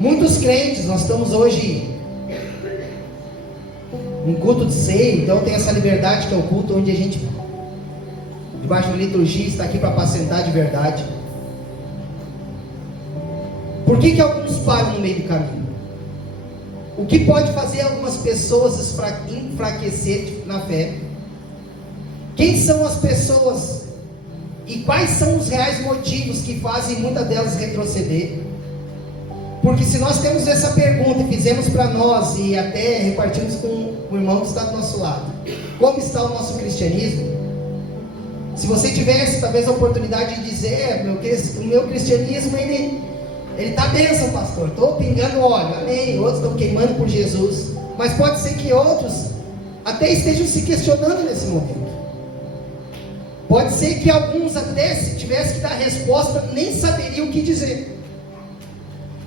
Muitos crentes, nós estamos hoje num culto de ceia, então tem essa liberdade que é o culto onde a gente, debaixo da liturgia, está aqui para apacentar de verdade. Por que alguns param no meio do caminho? O que pode fazer algumas pessoas enfraquecer na fé? Quem são as pessoas e quais são os reais motivos que fazem muitas delas retroceder? Porque se nós temos essa pergunta e fizemos para nós e até repartimos com o irmão que está do nosso lado, como está o nosso cristianismo? Se você tivesse talvez a oportunidade de dizer, o meu cristianismo ele está bênção, pastor, estou pingando óleo, amém, outros estão queimando por Jesus, mas pode ser que outros até estejam se questionando nesse momento. Pode ser que alguns até, se tivesse que dar resposta, nem saberiam o que dizer.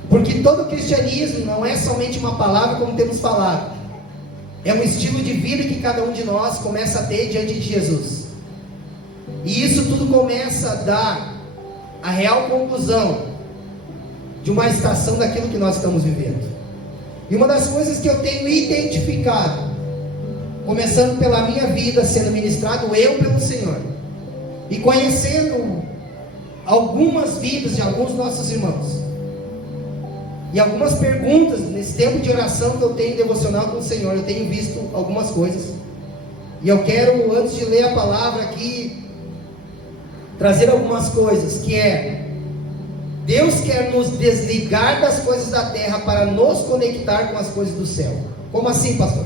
Porque todo cristianismo não é somente uma palavra como temos falado, é um estilo de vida que cada um de nós começa a ter diante de Jesus. E isso tudo começa a dar a real conclusão de uma estação daquilo que nós estamos vivendo. E uma das coisas que eu tenho identificado, começando pela minha vida, sendo ministrado eu pelo Senhor, e conhecendo algumas vidas de alguns nossos irmãos, e algumas perguntas nesse tempo de oração que eu tenho devocional com o Senhor, eu tenho visto algumas coisas, e eu quero, antes de ler a palavra aqui, trazer algumas coisas, que é: Deus quer nos desligar das coisas da terra para nos conectar com as coisas do céu. Como assim, pastor?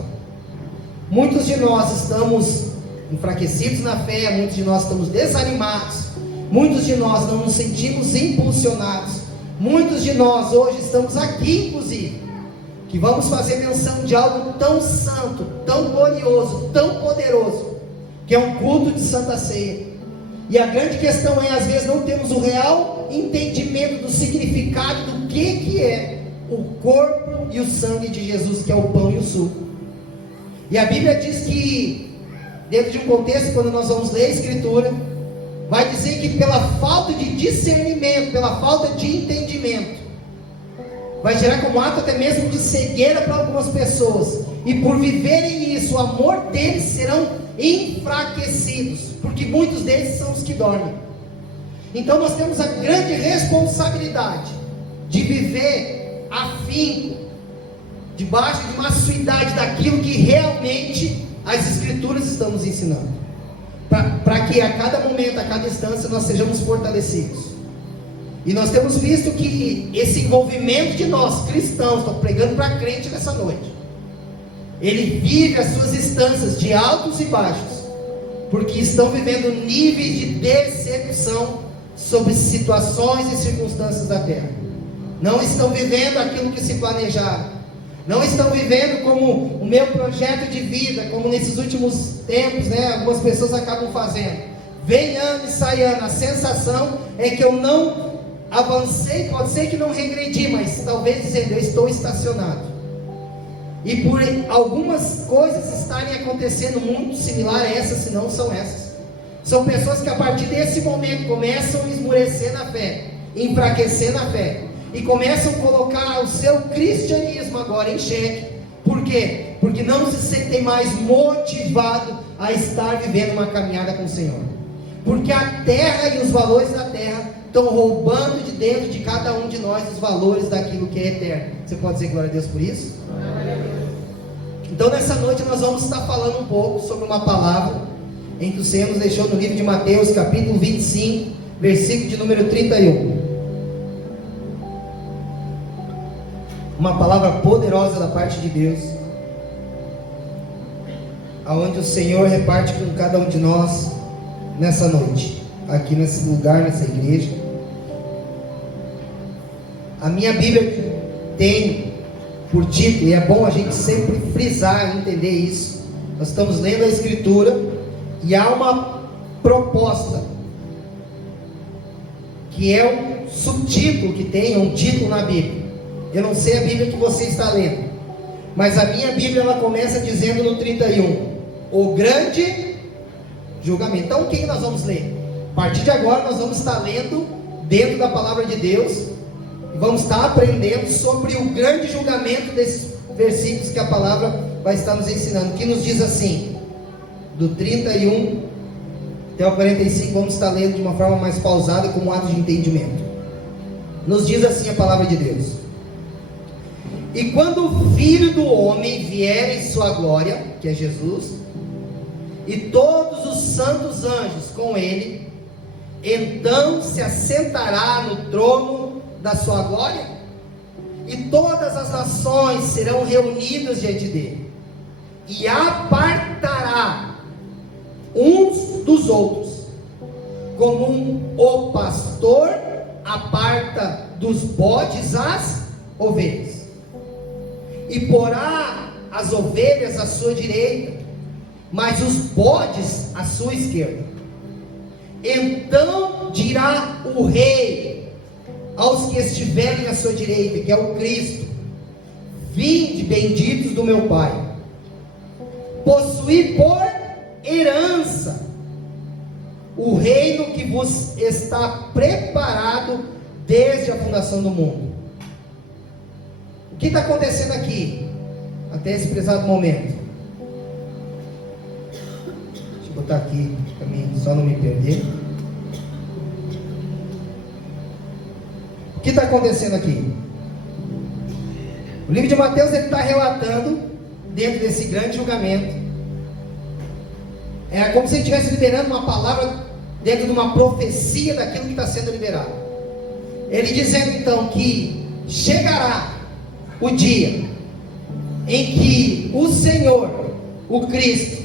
Muitos de nós estamos enfraquecidos na fé, muitos de nós estamos desanimados, muitos de nós não nos sentimos impulsionados, muitos de nós hoje estamos aqui, inclusive, que vamos fazer menção de algo tão santo, tão glorioso, tão poderoso, que é um culto de Santa Ceia. E a grande questão é, às vezes, não temos o real entendimento do significado do que é o corpo e o sangue de Jesus, que é o pão e o suco. E a Bíblia diz que, dentro de um contexto, quando nós vamos ler a Escritura, vai dizer que pela falta de discernimento, pela falta de entendimento, vai gerar como ato até mesmo de cegueira para algumas pessoas, e por viverem isso, o amor deles serão enfraquecidos, porque muitos deles são os que dormem. Então nós temos a grande responsabilidade de viver afinco, debaixo de uma assiduidade daquilo que realmente as Escrituras estão nos ensinando, para que a cada momento, a cada instância, nós sejamos fortalecidos. E nós temos visto que esse envolvimento de nós cristãos, estou pregando para crente nessa noite, ele vive as suas instâncias de altos e baixos, porque estão vivendo níveis de decepção sobre situações e circunstâncias da terra. Não estão vivendo aquilo que se planejaram, não estão vivendo como o meu projeto de vida, como nesses últimos tempos, algumas pessoas acabam fazendo. Vem ano e sai ano, a sensação é que eu não avancei, pode ser que não regredi, mas talvez dizendo, eu estou estacionado. E por algumas coisas estarem acontecendo muito similar a essas, se não são essas, são pessoas que a partir desse momento começam a esmurecer na fé, enfraquecer na fé, e começam a colocar o seu cristianismo agora em xeque. Por quê? Porque não se sentem mais motivados a estar vivendo uma caminhada com o Senhor, porque a terra e os valores da terra estão roubando de dentro de cada um de nós os valores daquilo que é eterno. Você pode dizer glória a Deus por isso? Então nessa noite nós vamos estar falando um pouco sobre uma palavra em que o Senhor nos deixou no livro de Mateus, capítulo 25, versículo de número 31. Uma palavra poderosa da parte de Deus, aonde o Senhor reparte com cada um de nós nessa noite, aqui nesse lugar, nessa igreja. A minha Bíblia tem por título, e é bom a gente sempre frisar e entender isso, nós estamos lendo a Escritura e há uma proposta, que é um subtítulo que tem, um título na Bíblia. Eu não sei a Bíblia que você está lendo, mas a minha Bíblia ela começa dizendo no 31, o grande julgamento. Então o que nós vamos ler? A partir de agora nós vamos estar lendo dentro da palavra de Deus, e vamos estar aprendendo sobre o grande julgamento desses versículos que a palavra vai estar nos ensinando, que nos diz assim, do 31 até o 45, vamos estar lendo de uma forma mais pausada, como ato de entendimento. Nos diz assim a palavra de Deus: e quando o Filho do Homem vier em sua glória, que é Jesus, e todos os santos anjos com ele, então se assentará no trono da sua glória, e todas as nações serão reunidas diante dele, e apartará uns dos outros, como o pastor aparta dos bodes as ovelhas, e porá as ovelhas à sua direita, mas os bodes à sua esquerda. Então dirá o rei aos que estiverem à sua direita, que é o Cristo: vinde, benditos do meu Pai, possuí por herança o reino que vos está preparado desde a fundação do mundo. O que está acontecendo aqui até esse prezado momento? Deixa eu botar aqui para mim só não me perder. O que está acontecendo aqui? O livro de Mateus está relatando, dentro desse grande julgamento, é como se ele estivesse liberando uma palavra dentro de uma profecia daquilo que está sendo liberado. Ele dizendo então que chegará o dia em que o Senhor, o Cristo,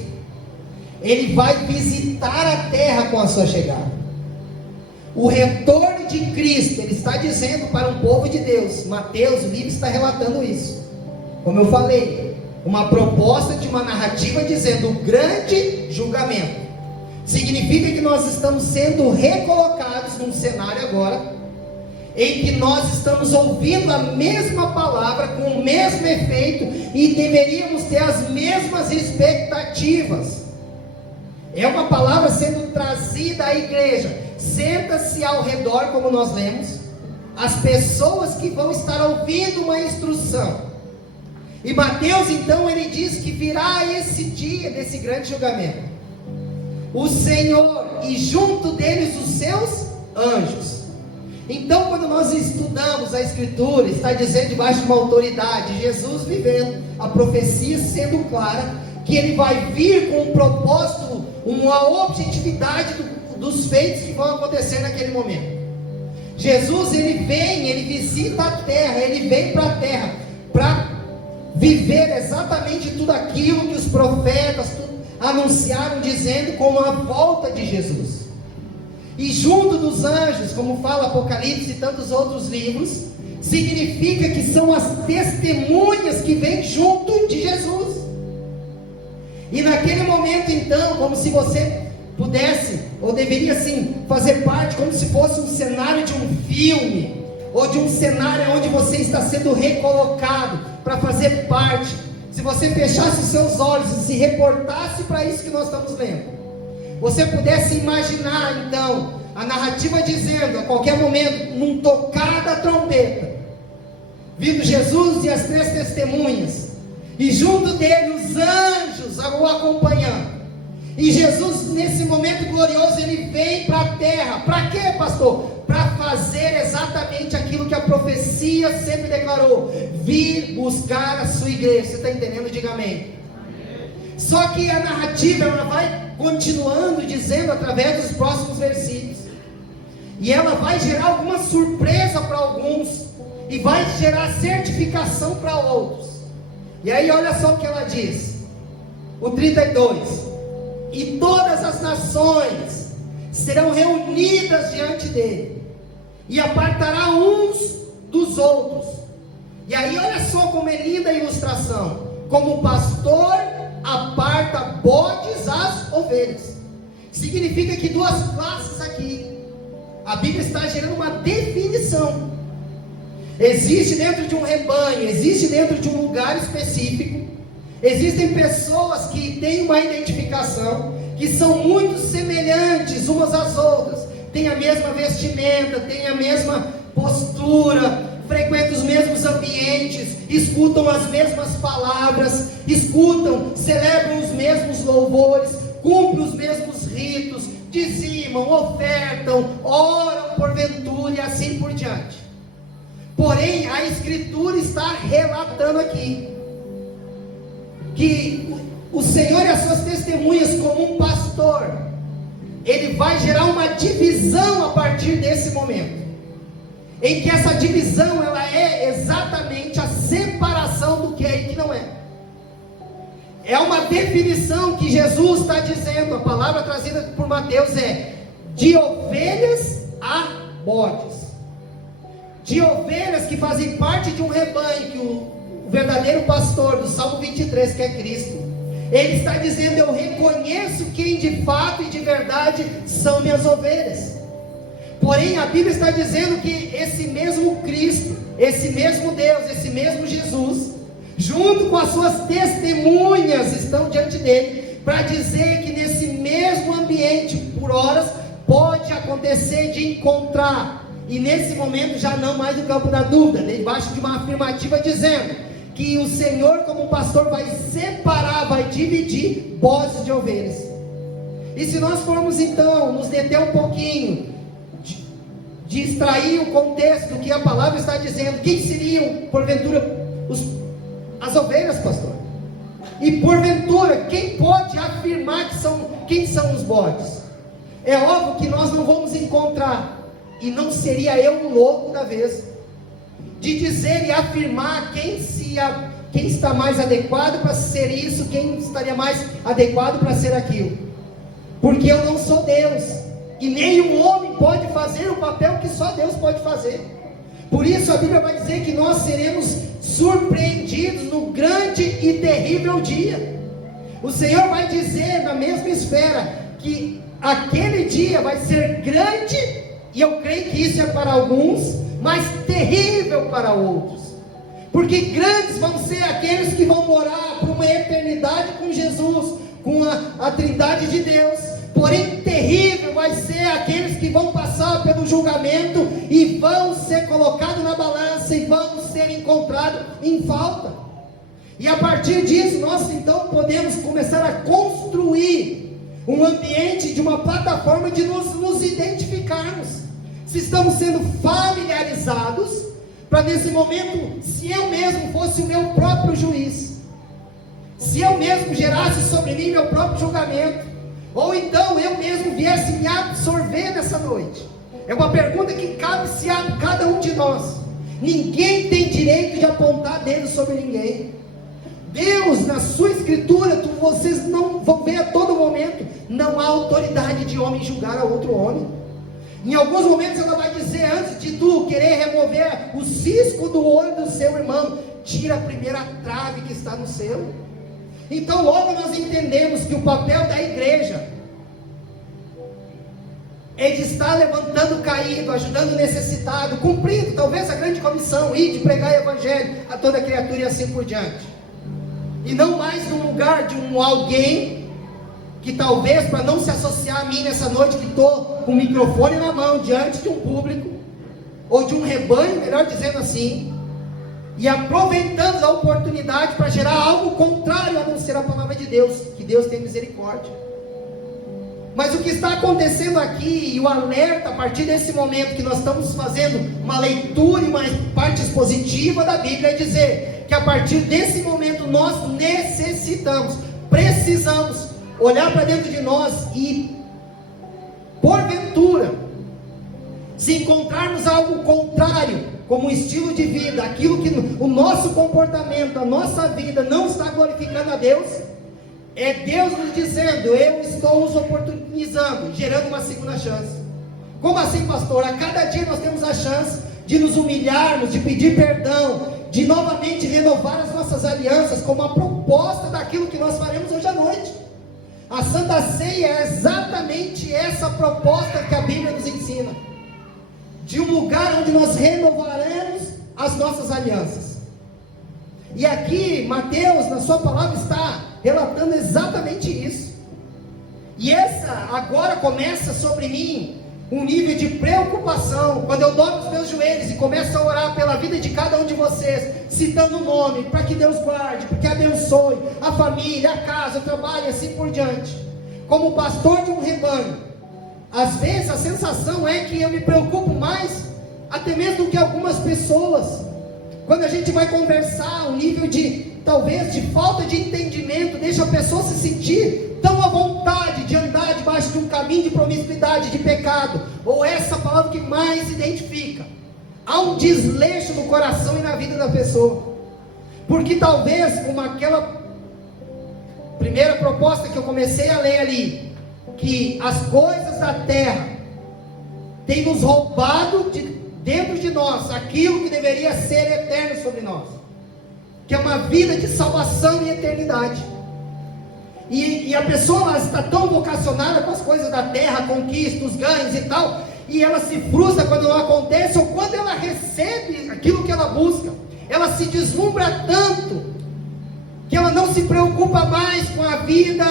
ele vai visitar a terra com a sua chegada. O retorno de Cristo, ele está dizendo para um povo de Deus. Mateus, o livro está relatando isso. Como eu falei, uma proposta de uma narrativa dizendo o grande julgamento. Significa que nós estamos sendo recolocados num cenário agora, em que nós estamos ouvindo a mesma palavra, com o mesmo efeito, e deveríamos ter as mesmas expectativas. É uma palavra sendo trazida à igreja. Senta-se ao redor, como nós lemos, as pessoas que vão estar ouvindo uma instrução. E Mateus então ele diz que virá esse dia desse grande julgamento. O Senhor e junto deles os seus anjos. Então quando nós estudamos a Escritura, está dizendo debaixo de uma autoridade, Jesus vivendo, a profecia sendo clara, que ele vai vir com um propósito, uma objetividade dos feitos que vão acontecer naquele momento. Jesus ele vem, ele visita a terra, ele vem para a terra para viver exatamente tudo aquilo que os profetas anunciaram, dizendo como a volta de Jesus. E junto dos anjos, como fala Apocalipse e tantos outros livros, significa que são as testemunhas que vêm junto de Jesus. E naquele momento então, como se você pudesse, ou deveria assim, fazer parte, como se fosse um cenário de um filme, ou de um cenário onde você está sendo recolocado para fazer parte. Se você fechasse os seus olhos e se reportasse para isso que nós estamos lendo, você pudesse imaginar então a narrativa dizendo, a qualquer momento, num tocar da trombeta, vindo Jesus e as três testemunhas, e junto dele os anjos o acompanhando. E Jesus, nesse momento glorioso, ele vem para a terra. Para quê, pastor? Para fazer exatamente aquilo que a profecia sempre declarou: vir buscar a sua igreja. Você está entendendo? Diga amém. Só que a narrativa ela vai continuando dizendo através dos próximos versículos, e ela vai gerar alguma surpresa para alguns, e vai gerar certificação para outros. E aí olha só o que ela diz, o 32: e todas as nações serão reunidas diante dele, e apartará uns dos outros. E aí olha só como é linda a ilustração: como o pastor aparta bodes às ovelhas. Significa que duas classes aqui, a Bíblia está gerando uma definição. Existe dentro de um rebanho, existe dentro de um lugar específico, existem pessoas que têm uma identificação, que são muito semelhantes umas às outras, têm a mesma vestimenta, têm a mesma postura, escutam as mesmas palavras, escutam, celebram os mesmos louvores, cumprem os mesmos ritos, dizimam, ofertam, oram porventura e assim por diante. Porém, a Escritura está relatando aqui que o Senhor e as suas testemunhas, como um pastor, Ele vai gerar uma divisão a partir desse momento, em que essa divisão, ela é exatamente a separação do que é e que não é. É uma definição que Jesus está dizendo, a palavra trazida por Mateus é, de ovelhas a bodes. De ovelhas que fazem parte de um rebanho, que o verdadeiro pastor do Salmo 23, que é Cristo, Ele está dizendo, eu reconheço quem de fato e de verdade são minhas ovelhas. Porém, a Bíblia está dizendo que esse mesmo Cristo, esse mesmo Deus, esse mesmo Jesus, junto com as suas testemunhas, estão diante dele, para dizer que nesse mesmo ambiente, por horas, pode acontecer de encontrar, e nesse momento já não mais no campo da dúvida, debaixo de uma afirmativa dizendo, que o Senhor como pastor vai separar, vai dividir bodes de ovelhas. E se nós formos então, nos deter um pouquinho, de extrair o contexto do que a palavra está dizendo, quem seriam, porventura, as ovelhas, pastor? E porventura, quem pode afirmar quem são os bodes? É óbvio que nós não vamos encontrar, e não seria eu o louco da vez, de dizer e afirmar quem está mais adequado para ser isso, quem estaria mais adequado para ser aquilo, porque eu não sou Deus, e nenhum homem pode fazer o papel que só Deus pode fazer. Por isso a Bíblia vai dizer que nós seremos surpreendidos no grande e terrível dia. O Senhor vai dizer na mesma esfera que aquele dia vai ser grande, e eu creio que isso é para alguns, mas terrível para outros, porque grandes vão ser aqueles que vão morar por uma eternidade com Jesus, com a Trindade de Deus. Porém terrível vai ser aqueles que vão passar pelo julgamento e vão ser colocados na balança e vão ser encontrados em falta. E a partir disso nós então podemos começar a construir um ambiente de uma plataforma de nos identificarmos, se estamos sendo familiarizados, para nesse momento, se eu mesmo fosse o meu próprio juiz, se eu mesmo gerasse sobre mim meu próprio julgamento, ou então eu mesmo viesse me absorver nessa noite. É uma pergunta que cabe-se a cada um de nós. Ninguém tem direito de apontar dedo sobre ninguém. Deus, na sua escritura, vocês não vão ver a todo momento, não há autoridade de homem julgar a outro homem. Em alguns momentos ela vai dizer, antes de tu querer remover o cisco do olho do seu irmão, tira a primeira trave que está no seu. Então logo nós entendemos que o papel da igreja é de estar levantando o caído, ajudando o necessitado, cumprindo talvez a grande comissão, ir de pregar o evangelho a toda criatura e assim por diante. E não mais no lugar de alguém que talvez, para não se associar a mim nessa noite, que estou com o microfone na mão, diante de um público, ou de um rebanho, melhor dizendo assim, e aproveitando a oportunidade para gerar algo contrário a não ser a palavra de Deus, que Deus tem misericórdia. Mas o que está acontecendo aqui, e o alerta a partir desse momento que nós estamos fazendo uma leitura e uma parte expositiva da Bíblia, é dizer que a partir desse momento nós precisamos olhar para dentro de nós e, porventura, se encontrarmos algo contrário, como um estilo de vida, aquilo que o nosso comportamento, a nossa vida não está glorificando a Deus, é Deus nos dizendo, eu estou os oportunizando, gerando uma segunda chance. Como assim, pastor? A cada dia nós temos a chance de nos humilharmos, de pedir perdão, de novamente renovar as nossas alianças, como a proposta daquilo que nós faremos hoje à noite. A Santa Ceia é exatamente essa proposta que a Bíblia nos ensina, de um lugar onde nós renovaremos as nossas alianças. E aqui Mateus, na sua palavra, está relatando exatamente isso. E essa agora começa sobre mim um nível de preocupação, quando eu dobro os meus joelhos e começo a orar pela vida de cada um de vocês, citando o nome, para que Deus guarde, para que abençoe a família, a casa, o trabalho e assim por diante, como pastor de um rebanho, às vezes a sensação é que eu me preocupo mais, até mesmo do que algumas pessoas. Quando a gente vai conversar, um nível de, talvez, de falta de entendimento, deixa a pessoa se sentir tão à vontade de andar debaixo de um caminho de promiscuidade, de pecado, ou essa palavra que mais identifica. Há um desleixo no coração e na vida da pessoa, porque talvez, como aquela primeira proposta que eu comecei a ler ali, que as coisas da terra têm nos roubado dentro de nós aquilo que deveria ser eterno sobre nós, que é uma vida de salvação e eternidade. E a pessoa ela está tão vocacionada com as coisas da terra, conquistas, ganhos e tal, e ela se frustra quando não acontece, ou quando ela recebe aquilo que ela busca, ela se deslumbra tanto, que ela não se preocupa mais com a vida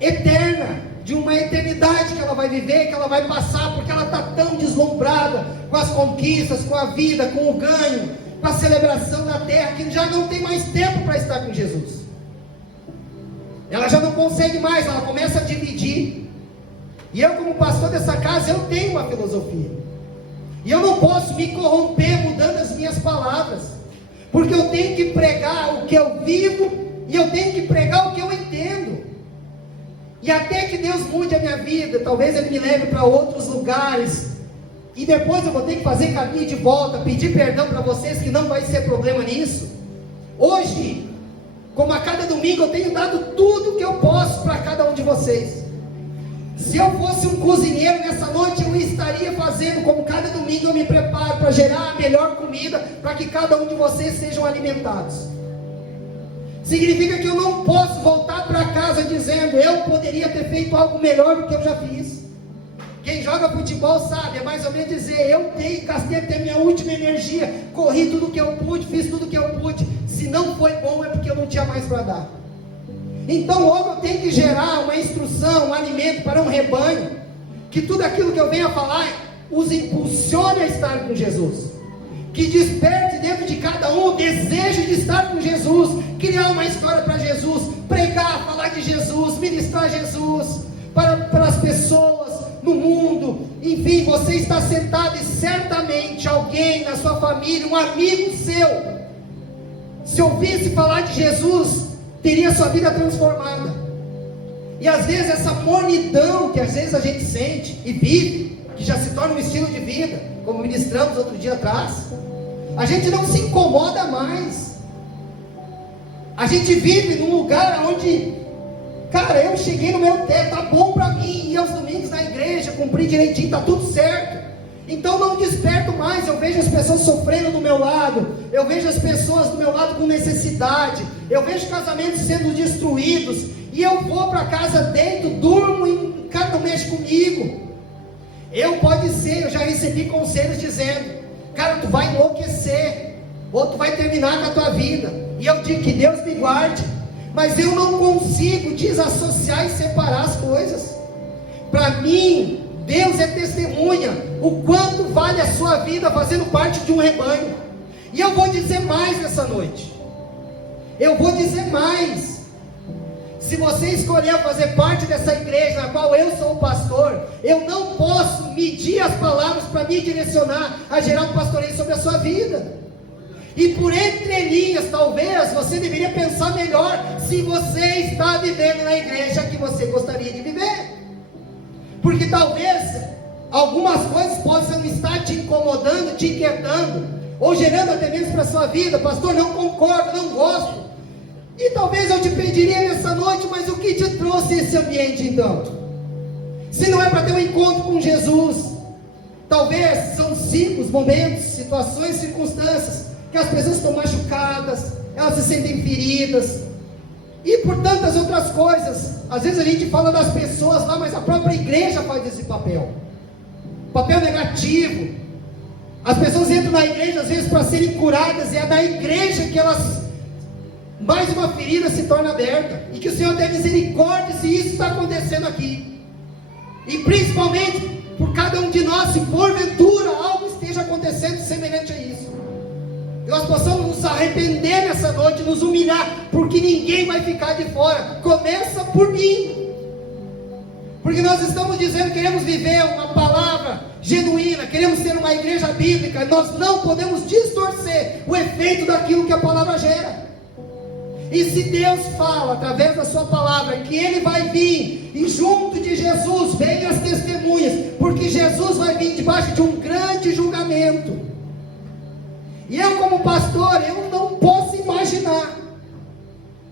eterna, de uma eternidade que ela vai viver, que ela vai passar, porque ela está tão deslumbrada com as conquistas, com a vida, com o ganho, com a celebração da terra, que já não tem mais tempo para estar com Jesus. Ela já não consegue mais, ela começa a dividir. E eu, como pastor dessa casa, eu tenho uma filosofia, e eu não posso me corromper mudando as minhas palavras, porque eu tenho que pregar o que eu vivo, e eu tenho que pregar o que eu entendo. E até que Deus mude a minha vida, talvez Ele me leve para outros lugares, e depois eu vou ter que fazer caminho de volta, pedir perdão para vocês, que não vai ser problema nisso. Hoje, como a cada domingo, eu tenho dado tudo que eu posso para cada um de vocês. Se eu fosse um cozinheiro nessa noite, eu estaria fazendo, como cada domingo eu me preparo para gerar a melhor comida, para que cada um de vocês sejam alimentados. Significa que eu não posso voltar para casa dizendo, eu poderia ter feito algo melhor do que eu já fiz. Quem joga futebol sabe, é mais ou menos dizer, eu gastei até minha última energia, corri tudo que eu pude, fiz tudo que eu pude. Se não foi bom, é porque eu não tinha mais para dar. Então logo eu tenho que gerar uma instrução, um alimento para um rebanho, que tudo aquilo que eu venho a falar, os impulsione a estar com Jesus, que desperte dentro de cada um o desejo de estar com Jesus, criar uma história para Jesus, pregar, falar de Jesus, ministrar Jesus para as pessoas no mundo. Enfim, você está sentado e certamente alguém na sua família, um amigo seu, se ouvisse falar de Jesus, teria sua vida transformada. E às vezes essa mornidão que às vezes a gente sente e vive, que já se torna um estilo de vida, como ministramos outro dia atrás, a gente não se incomoda mais. A gente vive num lugar onde, cara, eu cheguei no meu teto, tá bom para mim, ir aos domingos na igreja, cumprir direitinho, tá tudo certo. Então não desperto mais, eu vejo as pessoas sofrendo do meu lado, eu vejo as pessoas do meu lado com necessidade, eu vejo casamentos sendo destruídos, e eu vou para casa, deito, durmo e o cara não mexe comigo. Pode ser, eu já recebi conselhos dizendo, cara, tu vai enlouquecer, ou tu vai terminar com a tua vida, e eu digo que Deus me guarde, mas eu não consigo desassociar e separar as coisas. Para mim, Deus é testemunha, o quanto vale a sua vida fazendo parte de um rebanho. E eu vou dizer mais nessa noite, eu vou dizer mais. Se você escolher fazer parte dessa igreja na qual eu sou o pastor, eu não posso medir as palavras para me direcionar a gerar um pastoreio sobre a sua vida. E por entre linhas, talvez você deveria pensar melhor se você está vivendo na igreja que você gostaria de viver. Porque talvez algumas coisas possam estar te incomodando, te inquietando, ou gerando até mesmo para a sua vida. Pastor, não concordo, não gosto. E talvez eu te pediria nessa noite, mas o que te trouxe esse ambiente então? Se não é para ter um encontro com Jesus, talvez são ciclos, momentos, situações, circunstâncias, que as pessoas estão machucadas, elas se sentem feridas, e por tantas outras coisas. Às vezes a gente fala das pessoas lá, mas a própria igreja faz esse papel negativo. As pessoas entram na igreja às vezes para serem curadas, e é da igreja que elas, mais uma ferida se torna aberta, e que o Senhor tenha misericórdia se isso está acontecendo aqui, e principalmente por causa cada um de nós, se porventura algo esteja acontecendo semelhante a isso, nós possamos nos arrepender nessa noite, nos humilhar, porque ninguém vai ficar de fora. Começa por mim, porque nós estamos dizendo que queremos viver uma palavra genuína, queremos ser uma igreja bíblica. Nós não podemos distorcer o efeito daquilo que a palavra gera. E se Deus fala através da sua palavra que Ele vai vir, e junto de Jesus vem as testemunhas, porque Jesus vai vir debaixo de um grande julgamento. E eu, como pastor, eu não posso imaginar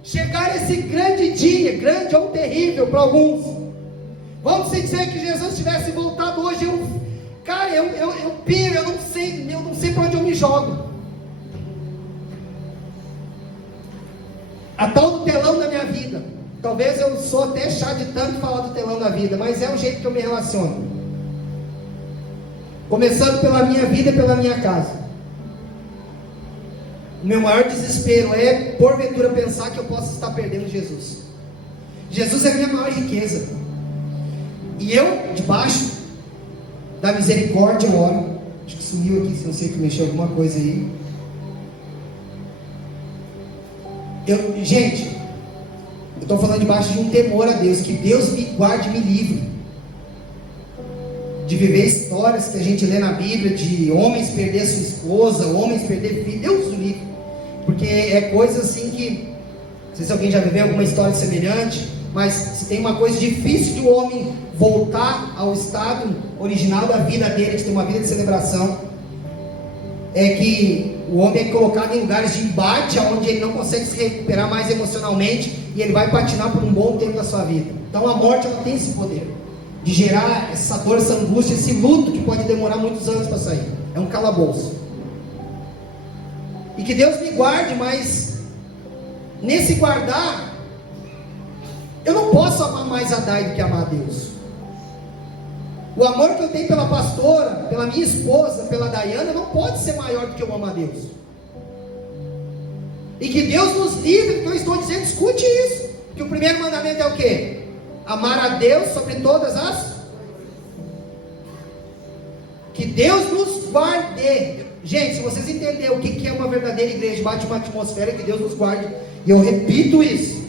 chegar esse grande dia, grande ou terrível para alguns. Vamos dizer que Jesus tivesse voltado hoje, eu piro, eu não sei para onde eu me jogo. A tal do telão da minha vida. Talvez eu sou até chato de tanto falar do telão da vida, mas é o jeito que eu me relaciono. Começando pela minha vida e pela minha casa. O meu maior desespero é, porventura, pensar que eu posso estar perdendo Jesus. Jesus é a minha maior riqueza. E eu, debaixo da misericórdia, eu oro. Acho que sumiu aqui, se não sei que mexeu alguma coisa aí. Gente, eu estou falando debaixo de um temor a Deus, que Deus me guarde e me livre de viver histórias que a gente lê na Bíblia, de homens perder sua esposa, homens perder filho. Deus o livre, porque é coisa assim que, não sei se alguém já viveu alguma história semelhante, mas se tem uma coisa difícil de um homem voltar ao estado original da vida dele, de ter uma vida de celebração, é que o homem é colocado em lugares de embate, onde ele não consegue se recuperar mais emocionalmente, e ele vai patinar por um bom tempo da sua vida. Então a morte, ela tem esse poder de gerar essa dor, essa angústia, esse luto que pode demorar muitos anos para sair. É um calabouço. E que Deus me guarde, mas nesse guardar, eu não posso amar mais a Dai do que amar a Deus. O amor que eu tenho pela pastora, pela minha esposa, pela Dayana, não pode ser maior do que eu amo a Deus. E que Deus nos livre, porque eu estou dizendo, escute isso, que o primeiro mandamento é o quê? Amar a Deus sobre todas as... Que Deus nos guarde. Gente, se vocês entenderem o que é uma verdadeira igreja, bate uma atmosfera, que Deus nos guarde. E eu repito isso.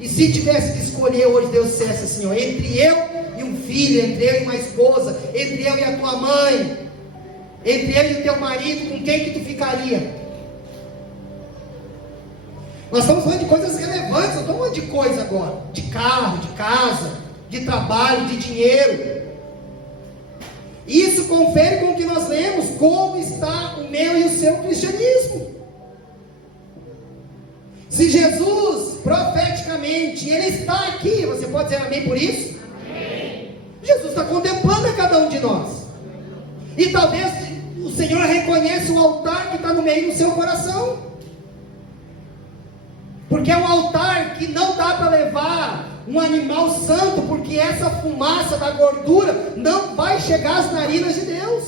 E se tivesse que escolher hoje, Deus dissesse assim, ó, entre eu e um filho, entre eu e uma esposa, entre eu e a tua mãe, entre eu e o teu marido, com quem que tu ficaria? Nós estamos falando de coisas relevantes, não estamos falando de coisa agora, de carro, de casa, de trabalho, de dinheiro. Isso confere com o que nós lemos, como está o meu e o seu cristianismo. Se Jesus, profeticamente, Ele está aqui, você pode dizer amém por isso? Amém. Jesus está contemplando a cada um de nós. E talvez o Senhor reconheça o altar que está no meio do seu coração. Porque é um altar que não dá para levar um animal santo, porque essa fumaça da gordura não vai chegar às narinas de Deus.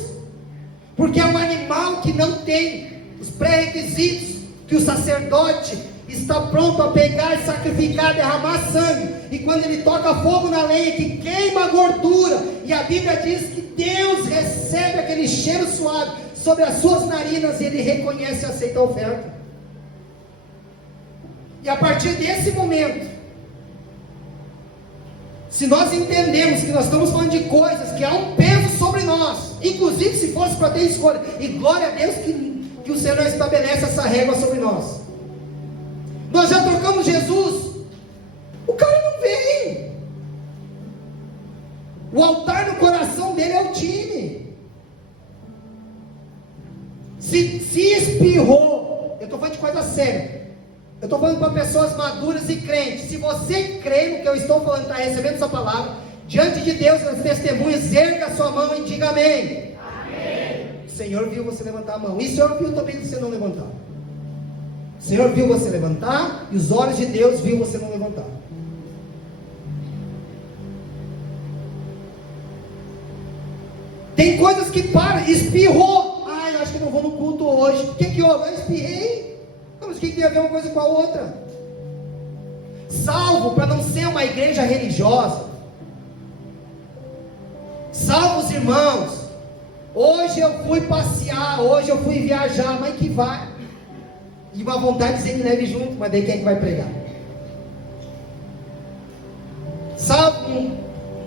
Porque é um animal que não tem os pré-requisitos que o sacerdote está pronto a pegar e sacrificar, derramar sangue, e quando ele toca fogo na lenha que queima a gordura, e a Bíblia diz que Deus recebe aquele cheiro suave sobre as suas narinas, e Ele reconhece e aceita a oferta. E a partir desse momento, se nós entendemos que nós estamos falando de coisas que há um peso sobre nós, inclusive se fosse para ter escolha, e glória a Deus que o Senhor estabelece essa régua sobre nós. Nós já trocamos Jesus, o cara não vem. O altar no coração dele é o time. Se espirrou, eu estou falando de coisa séria, eu estou falando para pessoas maduras e crentes. Se você crê no que eu estou falando, está recebendo essa palavra, diante de Deus, nas testemunhas, erga a sua mão e diga amém. Amém. O Senhor viu você levantar a mão, e o Senhor viu também você não levantar. O Senhor viu você levantar, e os olhos de Deus viu você não levantar. Tem coisas que param, espirrou. Ai, acho que não vou no culto hoje. O que houve? Eu espirrei. Mas o que tem a ver uma coisa com a outra? Salvo para não ser uma igreja religiosa, Salva os irmãos. Hoje eu fui passear, hoje eu fui viajar, mas que vai. E uma vontade de dizer me leve junto, mas daí quem é que vai pregar? Salva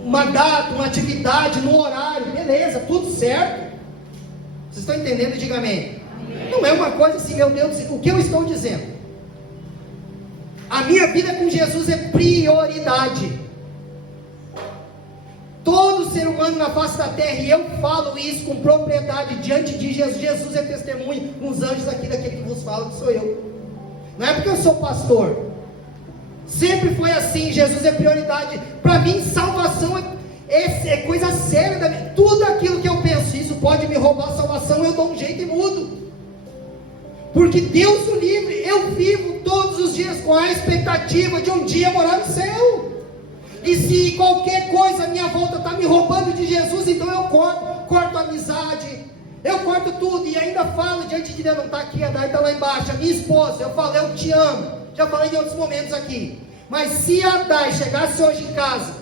uma data, uma atividade, no horário, beleza, tudo certo. Vocês estão entendendo? Diga amém. Não é uma coisa assim, meu Deus, o que eu estou dizendo? A minha vida com Jesus é prioridade. Todo ser humano na face da terra, e eu falo isso com propriedade diante de Jesus. Jesus é testemunho com os anjos aqui, daquele que vos fala, que sou eu. Não é porque eu sou pastor. Sempre foi assim. Jesus é prioridade. Para mim, salvação é coisa séria da minha. Tudo aquilo que eu penso, isso pode me roubar a salvação, eu dou um jeito e mudo. Porque Deus o livre, eu vivo todos os dias com a expectativa de um dia morar no céu. E se qualquer coisa à minha volta está me roubando de Jesus, então eu corto a amizade, eu corto tudo, e ainda falo diante de Deus. Não está aqui, a Dai está lá embaixo, a minha esposa, eu falo, eu te amo, já falei em outros momentos aqui. Mas se a Dai chegasse hoje em casa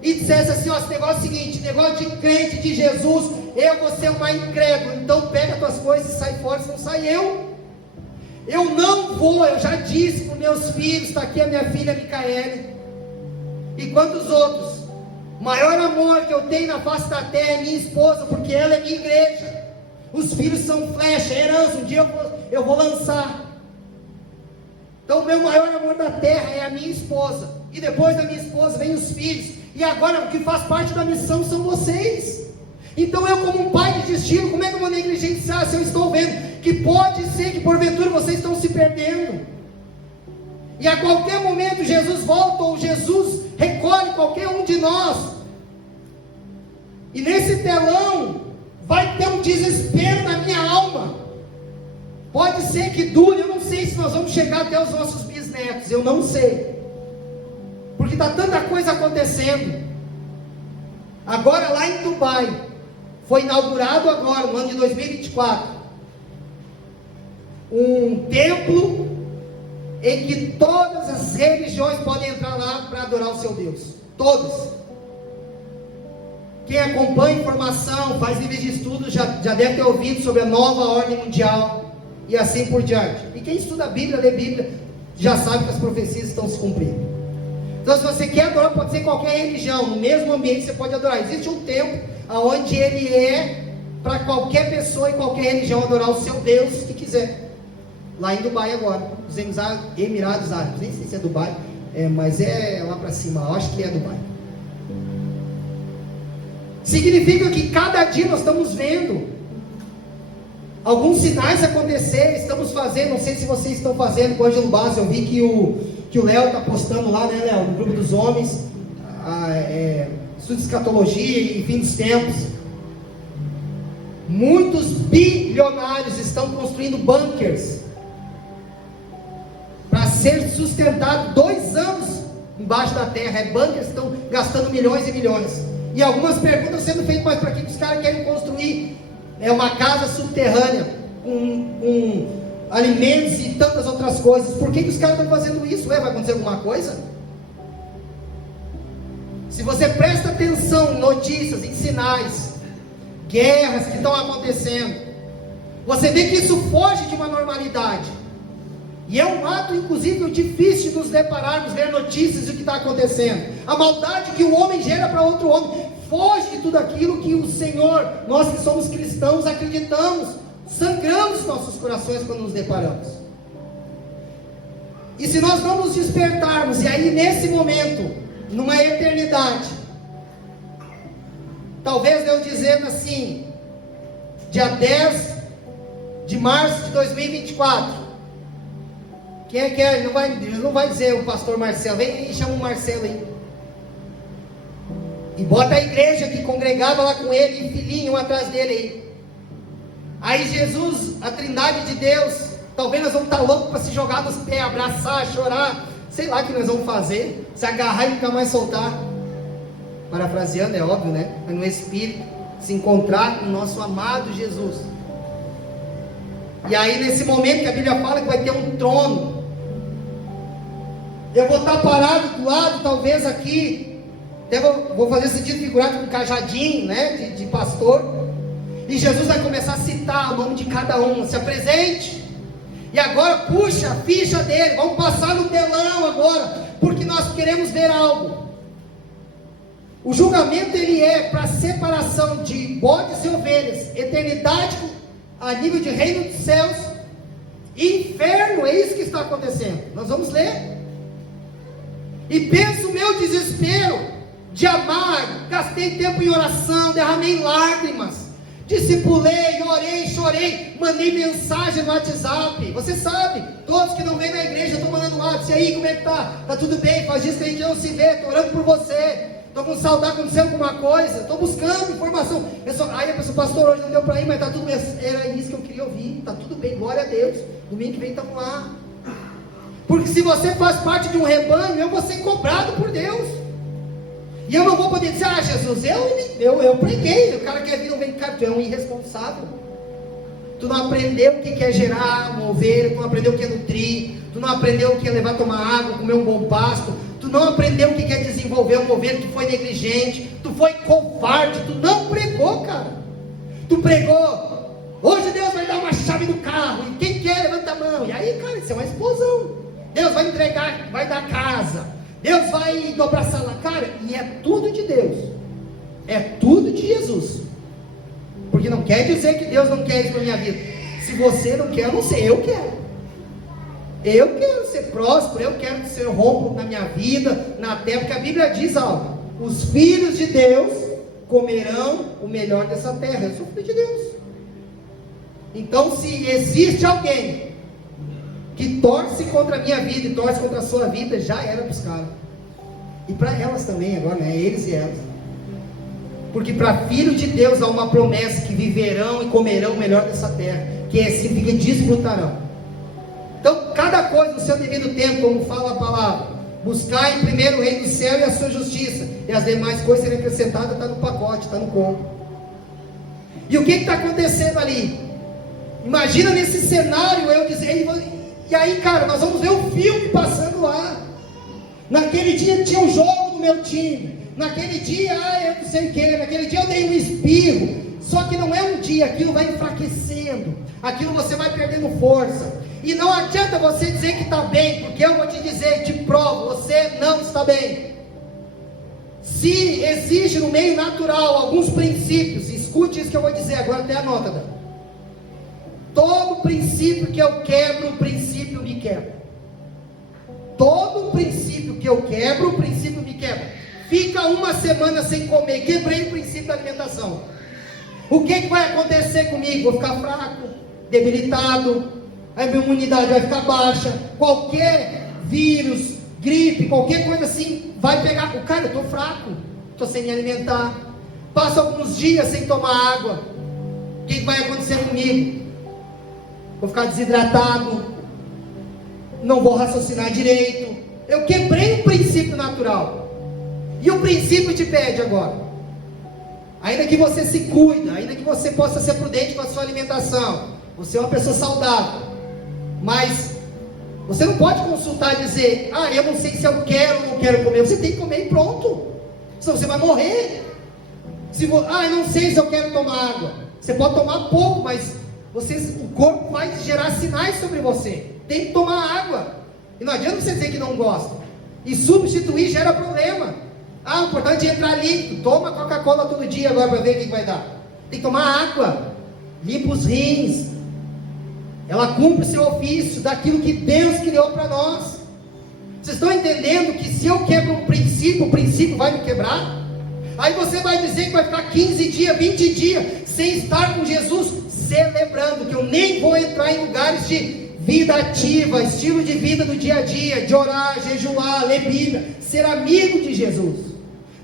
e dissesse assim, ó, esse negócio é o seguinte, negócio de crente de Jesus, eu vou ser uma incrédula, então pega as tuas coisas e sai fora, se não sai eu não vou. Eu já disse para os meus filhos, está aqui a minha filha Micaele, e quantos outros? O maior amor que eu tenho na face da terra é minha esposa, porque ela é minha igreja. Os filhos são flecha, herança, um dia eu vou lançar. Então o meu maior amor da terra é a minha esposa, e depois da minha esposa vem os filhos, e agora o que faz parte da missão são vocês. Então eu, como um pai de destino, como é que eu vou negligenciar se eu estou vendo que pode ser que porventura vocês estão se perdendo? E a qualquer momento Jesus volta, ou Jesus recolhe qualquer um de nós, e nesse telão vai ter um desespero na minha alma. Pode ser que dure, eu não sei se nós vamos chegar até os nossos bisnetos, eu não sei, porque está tanta coisa acontecendo. Agora lá em Dubai, foi inaugurado agora, no ano de 2024, um templo em que todas as religiões podem entrar lá para adorar o seu Deus. Todos. Quem acompanha informação, faz níveis de estudo, já deve ter ouvido sobre a nova ordem mundial, e assim por diante. E quem estuda a Bíblia, lê a Bíblia, já sabe que as profecias estão se cumprindo. Então se você quer adorar, pode ser qualquer religião, no mesmo ambiente você pode adorar. Existe um templo onde ele é para qualquer pessoa e qualquer religião adorar o seu Deus que quiser. Lá em Dubai agora, os Emirados Árabes, nem sei se é Dubai, mas é lá para cima, eu acho que é Dubai. Significa que cada dia nós estamos vendo alguns sinais acontecer, estamos fazendo, não sei se vocês estão fazendo com o Ângelo Base, eu vi que o Léo está postando lá, né, Léo, no grupo dos homens, estudo de escatologia e fim dos tempos. Muitos bilionários estão construindo bunkers para ser sustentado 2 anos embaixo da terra. Bunkers estão gastando milhões e milhões. E algumas perguntas sendo feitas, mas para que os caras querem construir uma casa subterrânea com alimentos e tantas outras coisas? Por que os caras estão fazendo isso? Vai acontecer alguma coisa? Se você presta atenção em notícias, em sinais, guerras que estão acontecendo, você vê que isso foge de uma normalidade. E é um ato, inclusive, difícil de nos depararmos, ver notícias do que está acontecendo. A maldade que o homem gera para outro homem foge de tudo aquilo que o Senhor, nós que somos cristãos, acreditamos. Sangramos nossos corações quando nos deparamos. E se nós não nos despertarmos, e aí nesse momento, numa eternidade, talvez eu dizendo assim, dia 10 de março de 2024, quem é que é? Ele não vai dizer o pastor Marcelo, vem e chama o Marcelo aí, e bota a igreja que congregava lá com ele, e filhinho um atrás dele aí Jesus, a trindade de Deus, talvez nós vamos estar loucos para se jogar nos pés, abraçar, chorar, sei lá o que nós vamos fazer, se agarrar e nunca mais soltar, parafraseando, é óbvio, né? No Espírito, se encontrar com o nosso amado Jesus. E aí nesse momento que a Bíblia fala que vai ter um trono, eu vou estar parado do lado, talvez aqui, Até vou fazer sentido figurado com um cajadinho, né, de pastor. E Jesus vai começar a citar o nome de cada um. Se apresente. E agora puxa a ficha dele. Vamos passar no telão agora, porque nós queremos ver algo. O julgamento ele é para separação de bodes e ovelhas, eternidade a nível de reino dos céus, inferno. É isso que está acontecendo. Nós vamos ler. E pensa o meu desespero de amar. Gastei tempo em oração, derramei lágrimas, discipulei, orei, chorei, mandei mensagem no WhatsApp. Você sabe, todos que não vêm na igreja, eu estou mandando um WhatsApp. E aí, como é que tá? Tá tudo bem? Faz dias que a gente não se vê, estou orando por você. Estou com saudade, aconteceu alguma coisa, estou buscando informação. Aí a pessoa, pastor, hoje não deu para ir, mas está tudo bem. Era isso que eu queria ouvir. Está tudo bem, glória a Deus. Domingo que vem estamos lá. Porque se você faz parte de um rebanho, eu vou ser cobrado por Deus. E eu não vou poder dizer, Jesus, eu preguei, o cara quer vir, não vem cá, tu é um irresponsável. Tu não aprendeu o que é gerar uma ovelha, tu não aprendeu o que é nutrir, tu não aprendeu o que é levar tomar água, comer um bom pasto, tu não aprendeu o que é desenvolver uma ovelha, tu foi negligente, tu foi covarde, tu não pregou, cara. Tu pregou, hoje Deus vai dar uma chave do carro, e quem quer levanta a mão. E aí, cara, isso é uma explosão. Deus vai entregar, vai dar casa, Deus vai dobrar sala, cara, e é tudo de Deus, é tudo de Jesus. Porque não quer dizer que Deus não quer isso para a minha vida. Se você não quer, eu não sei, eu quero. Eu quero ser próspero, eu quero que o Senhor rompa na minha vida, na terra, porque a Bíblia diz algo: os filhos de Deus comerão o melhor dessa terra. Eu sou filho de Deus. Então, se existe alguém que torce contra a minha vida e torce contra a sua vida, já era para os caras. E para elas também agora, né? Eles e elas. Porque para filhos de Deus há uma promessa que viverão e comerão o melhor dessa terra, que significa desfrutarão. Então, cada coisa no seu devido tempo, como fala a palavra, buscar em primeiro o reino do céu e a sua justiça, e as demais coisas serem acrescentadas, está no pacote, está no combo. E o que está acontecendo ali? Imagina nesse cenário eu dizer, e aí, cara, nós vamos ver um filme passando lá. Naquele dia tinha um jogo do meu time. Naquele dia, eu não sei o que. Naquele dia eu dei um espirro. Só que não é um dia, aquilo vai enfraquecendo. Aquilo você vai perdendo força. E não adianta você dizer que está bem, porque eu vou te dizer, te provo, você não está bem. Se existe no meio natural alguns princípios, escute isso que eu vou dizer agora, até anota, Dan. Todo princípio que eu quebro, o princípio me quebra. Todo princípio que eu quebro, o princípio me quebra. Fica uma semana sem comer, quebrei o princípio da alimentação. O que vai acontecer comigo? Vou ficar fraco, debilitado, a minha imunidade vai ficar baixa. Qualquer vírus, gripe, qualquer coisa assim, vai pegar. O cara, eu estou fraco, estou sem me alimentar. Passo alguns dias sem tomar água. O que vai acontecer comigo? Vou ficar desidratado, não vou raciocinar direito. Eu quebrei um princípio natural. E o princípio te pede agora, ainda que você se cuida, ainda que você possa ser prudente com a sua alimentação, você é uma pessoa saudável, mas você não pode consultar e dizer, eu não sei se eu quero ou não quero comer. Você tem que comer e pronto, senão você vai morrer. Eu não sei se eu quero tomar água. Você pode tomar pouco, mas o corpo vai gerar sinais sobre você. Tem que tomar água. E não adianta você dizer que não gosta. E substituir gera problema. O importante é entrar líquido. Toma Coca-Cola todo dia agora para ver o que vai dar. Tem que tomar água. Limpa os rins. Ela cumpre seu ofício daquilo que Deus criou para nós. Vocês estão entendendo que se eu quebro um princípio, o princípio vai me quebrar? Aí você vai dizer que vai ficar 15 dias, 20 dias sem estar com Jesus, celebrando que eu nem vou entrar em lugares de vida ativa, estilo de vida do dia a dia, de orar, jejuar, ler Bíblia, ser amigo de Jesus.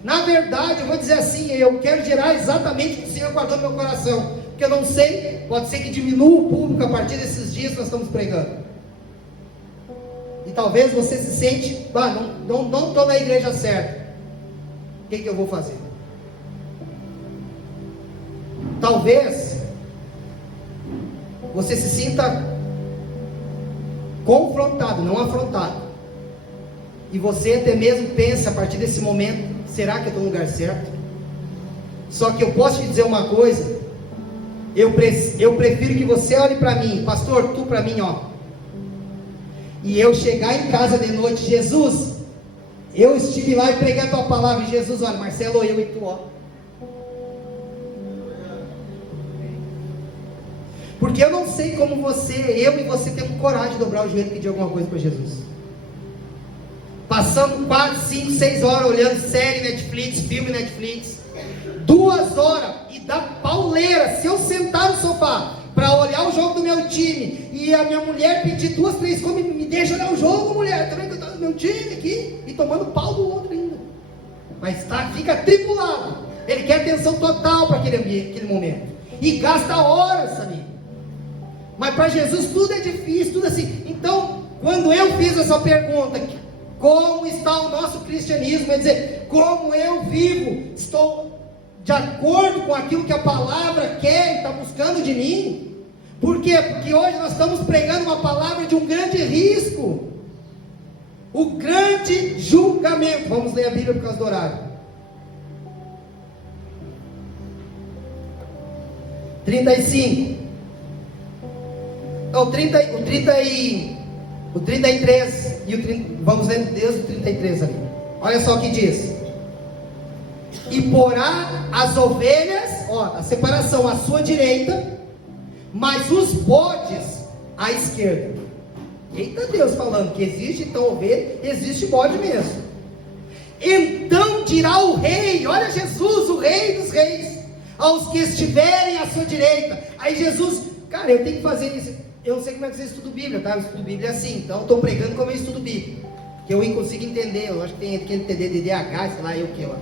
Na verdade, eu vou dizer assim, eu quero gerar exatamente o que o Senhor guardou no meu coração, porque eu não sei, pode ser que diminua o público a partir desses dias que nós estamos pregando. E talvez você se sente, não estou na igreja certa. O que eu vou fazer? Talvez você se sinta confrontado, não afrontado. E você até mesmo pensa a partir desse momento, será que eu estou no lugar certo? Só que eu posso te dizer uma coisa, eu prefiro que você olhe para mim, pastor, tu para mim, ó, e eu chegar em casa de noite, Jesus, eu estive lá e preguei a tua palavra, e Jesus, olha, Marcelo, eu e tu, ó. Porque eu não sei como eu e você temos coragem de dobrar o joelho e pedir alguma coisa para Jesus. Passamos 4, 5, 6 horas olhando série Netflix, filme Netflix, 2 horas, e dá pauleira, se eu sentar no sofá para olhar o jogo do meu time, e a minha mulher pedir 2, 3 coisas, me deixa olhar o jogo, mulher, também que eu estou no meu time aqui, e tomando pau do outro ainda, mas fica tripulado, ele quer atenção total para aquele momento, e gasta horas, amigo. Mas para Jesus tudo é difícil, tudo assim. Então, quando eu fiz essa pergunta, como está o nosso cristianismo? Quer dizer, como eu vivo? Estou de acordo com aquilo que a palavra quer e está buscando de mim? Por quê? Porque hoje nós estamos pregando uma palavra de um grande risco, o grande julgamento. Vamos ler a Bíblia por causa do horário. 35. Não, o 33 e o 30, vamos ler desde o 33 ali. Olha só o que diz: e porá as ovelhas, ó, a separação à sua direita, mas os bodes à esquerda. Eita Deus, falando que existe então ovelha, existe bode mesmo. Então dirá o rei, olha Jesus, o rei dos reis, aos que estiverem à sua direita. Aí Jesus, cara, eu tenho que fazer isso. Eu não sei como é que você estuda Bíblia, tá? Eu estudo Bíblia assim, então eu estou pregando como eu estudo Bíblia, que eu consigo entender. Eu acho que tem aquele entender de DH, sei lá, eu que lá.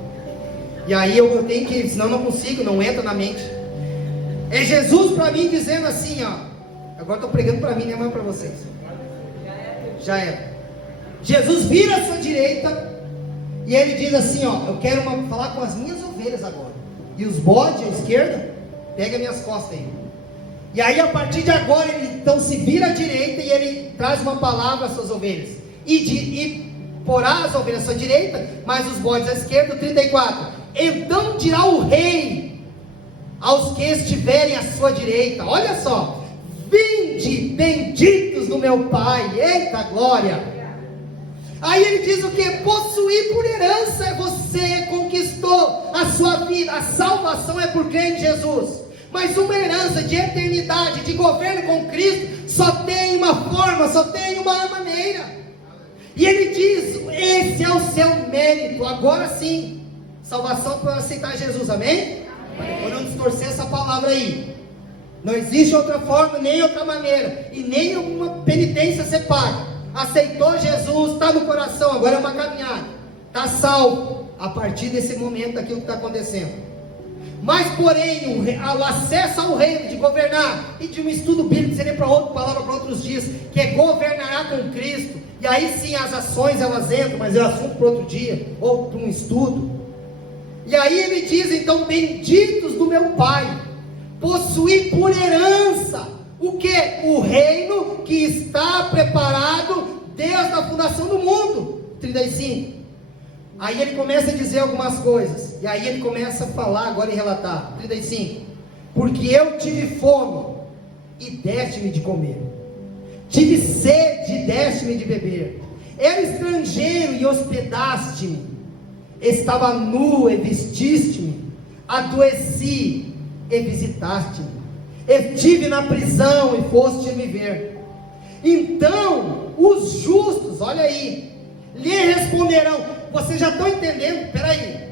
E aí eu tenho que, senão eu não consigo, não entra na mente. É Jesus para mim dizendo assim, ó. Agora estou pregando para mim, não é mais para vocês. Já é. Jesus vira à sua direita e ele diz assim, ó, eu quero falar com as minhas ovelhas agora. E os bodes à esquerda, pega minhas costas aí. E aí a partir de agora ele então se vira à direita e ele traz uma palavra às suas ovelhas. E porá as ovelhas à sua direita, mas os bodes à esquerda. 34. Então dirá o rei aos que estiverem à sua direita, olha só, vinde benditos do meu Pai, eita glória. Aí ele diz o que? Possuir por herança, você conquistou a sua vida, a salvação é por crer em Jesus. Mas uma herança de eternidade, de governo com Cristo, só tem uma forma, só tem uma maneira. E ele diz, esse é o seu mérito, agora sim, salvação para aceitar Jesus, amém? Vou não distorcer essa palavra aí. Não existe outra forma, nem outra maneira, e nem uma penitência ser paga. Aceitou Jesus, está no coração, agora é uma caminhada, está salvo, a partir desse momento aquilo que está acontecendo. Mas porém, o acesso ao reino de governar, e de um estudo bíblico seria para outra palavra para outros dias, que é governará com Cristo, e aí sim as ações elas entram, mas é assunto para outro dia, ou para um estudo. E aí ele diz então, benditos do meu Pai, possuir por herança, o que? O reino que está preparado desde a fundação do mundo. 35. Aí ele começa a dizer algumas coisas, e aí ele começa a falar agora e relatar. 35. Porque eu tive fome, e deste-me de comer, tive sede, e deste-me de beber, era estrangeiro, e hospedaste-me, estava nu, e vestiste-me, adoeci, e visitaste-me, estive na prisão, e foste me ver. Então os justos, olha aí, lhe responderão. Vocês já estão entendendo? Espera aí,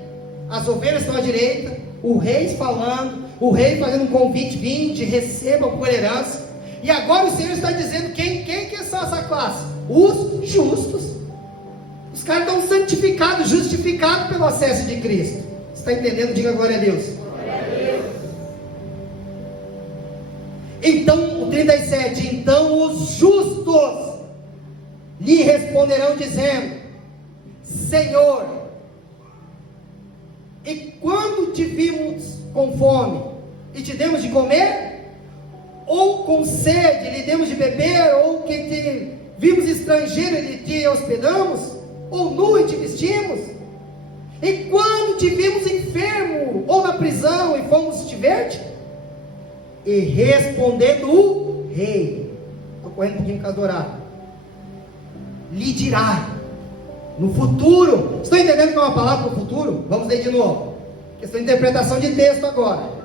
as ovelhas estão à direita, o rei falando, o rei fazendo um convite, vinde, recebam por herança. E agora o Senhor está dizendo, quem que são essa classe? Os justos. Os caras estão santificados, justificados pelo acesso de Cristo. Você está entendendo? Diga glória a Deus. Glória a Deus. Então, o 37, então os justos lhe responderão dizendo, Senhor, e quando te vimos com fome, e te demos de comer? Ou com sede, lhe demos de beber? Ou que te vimos estrangeiro e te hospedamos? Ou nu e te vestimos? E quando te vimos enfermo ou na prisão e fomos te ver-te? E respondendo o rei, estou correndo um pouquinho para adorar, lhe dirá, no futuro, estou entendendo que é uma palavra para o futuro? Vamos ler de novo, questão de interpretação de texto agora.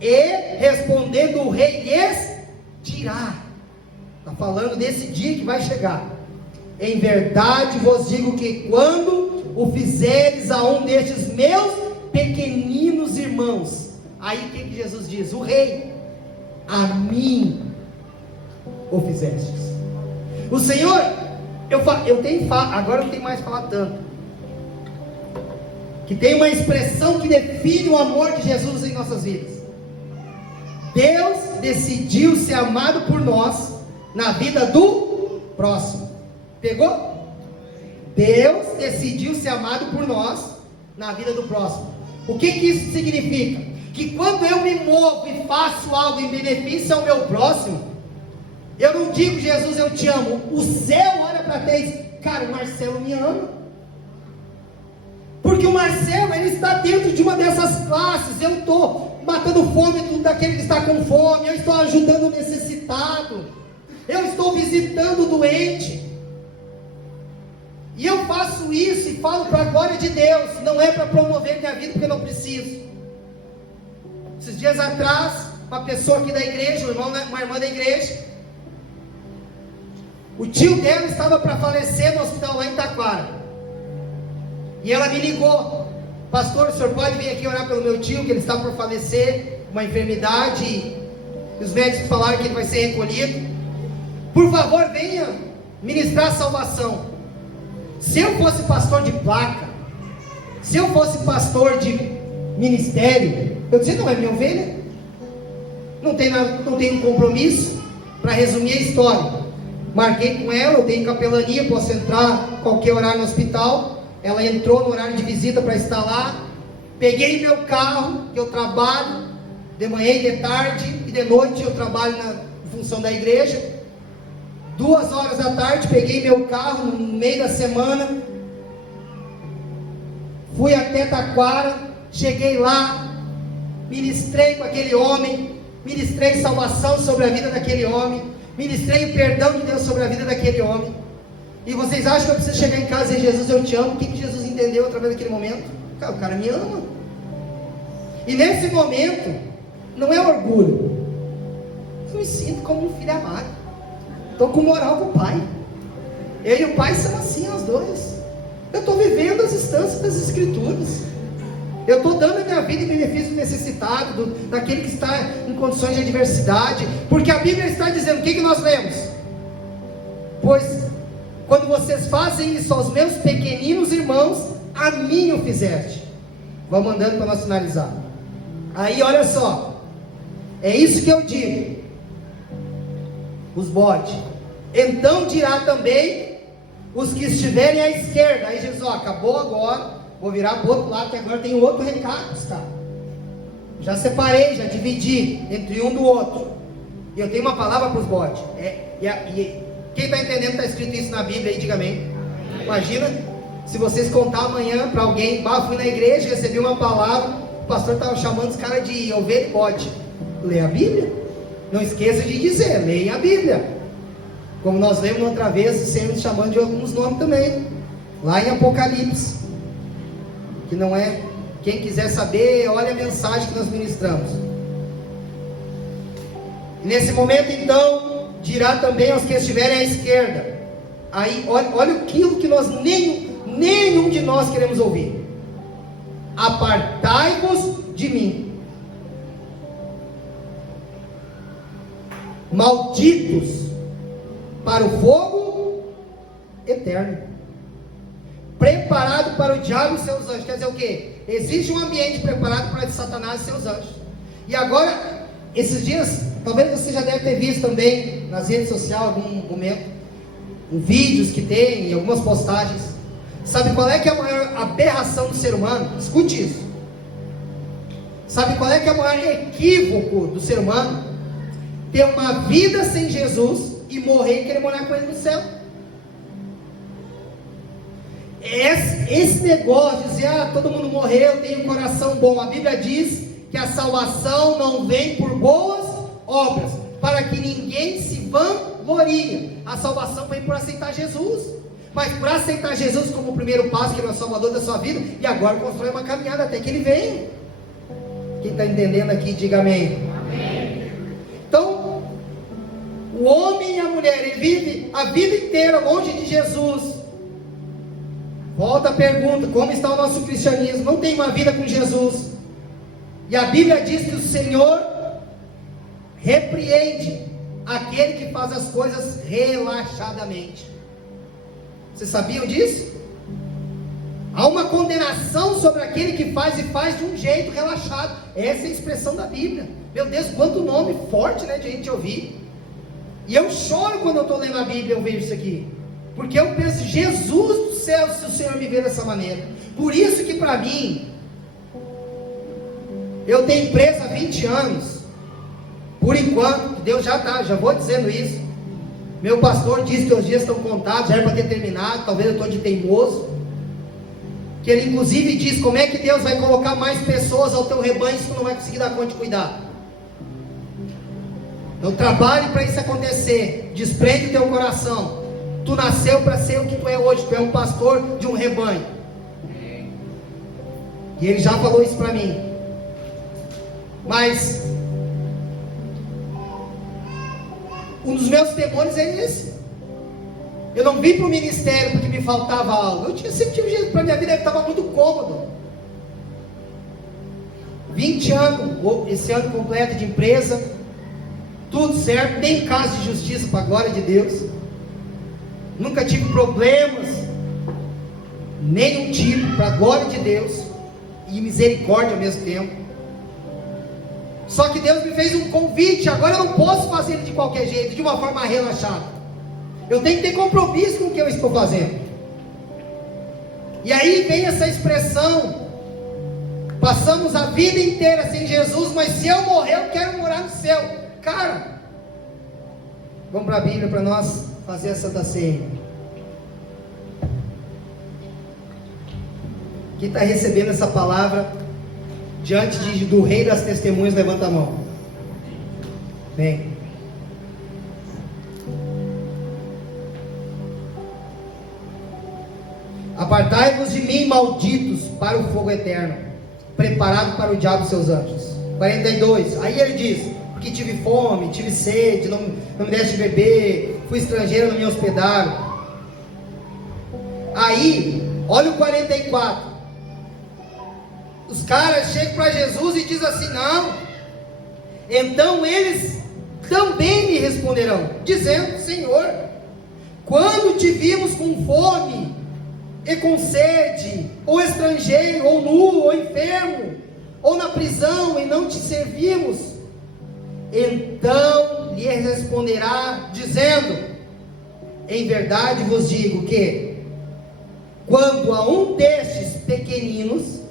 E respondendo o rei lhes dirá, está falando desse dia que vai chegar. Em verdade vos digo que quando o fizeres a um destes meus pequeninos irmãos, aí o que Jesus diz? O rei, a mim o fizestes. O Senhor, agora eu não tenho mais falar tanto, que tem uma expressão que define o amor de Jesus em nossas vidas. Deus decidiu ser amado por nós na vida do próximo. Pegou? Deus decidiu ser amado por nós na vida do próximo. O que isso significa? Que quando eu me movo e faço algo em benefício ao meu próximo, eu não digo, Jesus, eu te amo. O céu olha para ti e diz, cara, o Marcelo me ama. Porque o Marcelo, ele está dentro de uma dessas classes. Eu estou matando fome daquele que está com fome, eu estou ajudando o necessitado, eu estou visitando o doente, e eu faço isso e falo para a glória de Deus, não é para promover minha vida, porque eu não preciso. Esses dias atrás, uma pessoa aqui da igreja, uma irmã da igreja, o tio dela estava para falecer no hospital lá em Taquara, e ela me ligou, pastor, o senhor pode vir aqui orar pelo meu tio, que ele está por falecer, uma enfermidade, e os médicos falaram que ele vai ser recolhido, por favor venha ministrar a salvação. Se eu fosse pastor de placa, se eu fosse pastor de ministério, eu dizia, não é minha ovelha, não tenho compromisso. Para resumir a história, marquei com ela, eu tenho capelania, posso entrar qualquer horário no hospital. Ela entrou no horário de visita para estar lá. Peguei meu carro, que eu trabalho de manhã e de tarde, e de noite eu trabalho na função da igreja. 2 horas da tarde, peguei meu carro no meio da semana, fui até Taquara, cheguei lá, ministrei com aquele homem, ministrei salvação sobre a vida daquele homem, ministrei o perdão de Deus sobre a vida daquele homem. E vocês acham que eu preciso chegar em casa e dizer, Jesus, eu te amo? O que Jesus entendeu através daquele momento? Cara, o cara me ama. E nesse momento, não é orgulho, eu me sinto como um filho amado, estou com moral com o pai. Eu e o pai somos assim, nós dois. Eu estou vivendo as instâncias das escrituras, eu estou dando a minha vida em benefício do necessitado, daquele que está em condições de adversidade, porque a Bíblia está dizendo, o que nós lemos? Pois quando vocês fazem isso aos meus pequeninos irmãos, a mim o fizeste. Vamos andando para nós finalizar. Aí olha só, é isso que eu digo, os bodes. Então dirá também os que estiverem à esquerda. Aí Jesus, acabou agora, vou virar para o outro lado, que agora tem outro recado, tá? Já separei, já dividi entre um do outro. E eu tenho uma palavra para os bodes. Quem está entendendo, está escrito isso na Bíblia aí, diga amém. Imagina, se vocês contar amanhã para alguém, fui na igreja, recebi uma palavra, o pastor estava chamando os caras de ovelha e bode. Leia a Bíblia. Não esqueça de dizer, leia a Bíblia. Como nós lemos outra vez, sempre chamando de alguns nomes também. Lá em Apocalipse. Que não é, quem quiser saber, olha a mensagem que nós ministramos. Nesse momento então, dirá também aos que estiverem à esquerda. Aí, olha aquilo que nós, nenhum de nós queremos ouvir. Apartai-vos de mim, malditos, para o fogo eterno, preparado para o diabo e seus anjos. Quer dizer o quê? Existe um ambiente preparado para Satanás e seus anjos. E agora, esses dias, talvez você já deve ter visto também nas redes sociais, algum momento, em vídeos que tem, em algumas postagens. Sabe qual é que é a maior aberração do ser humano? Escute isso. Sabe qual é que é o maior equívoco do ser humano? Ter uma vida sem Jesus e morrer e querer morar com ele no céu. esse negócio de dizer, todo mundo morreu, tem um coração bom. A Bíblia diz que a salvação não vem por boas obras, para que ninguém se vanglorie. A salvação vem por aceitar Jesus. Mas por aceitar Jesus como o primeiro passo, que ele é o salvador da sua vida, e agora constrói uma caminhada até que ele venha. Quem está entendendo aqui, diga amém. Amém. Então, o homem e a mulher, ele vive a vida inteira longe de Jesus. Volta a pergunta, como está o nosso cristianismo? Não tem uma vida com Jesus. E a Bíblia diz que o Senhor repreende aquele que faz as coisas relaxadamente. Vocês sabiam disso? Há uma condenação sobre aquele que faz e faz de um jeito relaxado. Essa é a expressão da Bíblia. Meu Deus, quanto nome forte, né, de a gente ouvir. E eu choro quando eu estou lendo a Bíblia, eu vejo isso aqui. Porque eu penso, Jesus do céu, se o Senhor me vê dessa maneira. Por isso que para mim, eu tenho empresa há 20 anos. Por enquanto, Deus já vou dizendo isso. Meu pastor disse que os dias estão contados, já era para ter terminado, talvez eu estou de teimoso. Que ele inclusive diz, como é que Deus vai colocar mais pessoas ao teu rebanho se tu não vai conseguir dar conta de cuidar? Então trabalhe para isso acontecer, desprende o teu coração. Tu nasceu para ser o que tu é hoje, tu é um pastor de um rebanho. E ele já falou isso para mim. Mas um dos meus temores é esse. Eu não vim para o ministério porque me faltava algo. Eu sempre tive jeito para a minha vida, estava muito cômodo. 20 anos, esse ano completo de empresa, tudo certo, nem caso de justiça, para a glória de Deus. Nunca tive problemas, nenhum tipo, para a glória de Deus, e misericórdia ao mesmo tempo. Só que Deus me fez um convite, agora eu não posso fazer ele de qualquer jeito, de uma forma relaxada. Eu tenho que ter compromisso com o que eu estou fazendo. E aí vem essa expressão, passamos a vida inteira sem Jesus, mas se eu morrer eu quero morar no céu. Cara, vamos para a Bíblia para nós fazer a Santa Ceia. Quem está recebendo essa palavra diante do Rei das Testemunhas, levanta a mão. Vem. Apartai-vos de mim, malditos, para o fogo eterno, preparado para o diabo e seus anjos. 42. Aí ele diz: porque tive fome, tive sede, não me deste de beber, fui estrangeiro, não me hospedaram. Aí, olha o 44. Os caras chegam para Jesus e dizem assim: não. Então eles também lhe responderão, dizendo: Senhor, quando te vimos com fome e com sede, ou estrangeiro, ou nu, ou enfermo, ou na prisão, e não te servimos? Então lhe responderá, dizendo: em verdade vos digo que, quando a um destes pequeninos,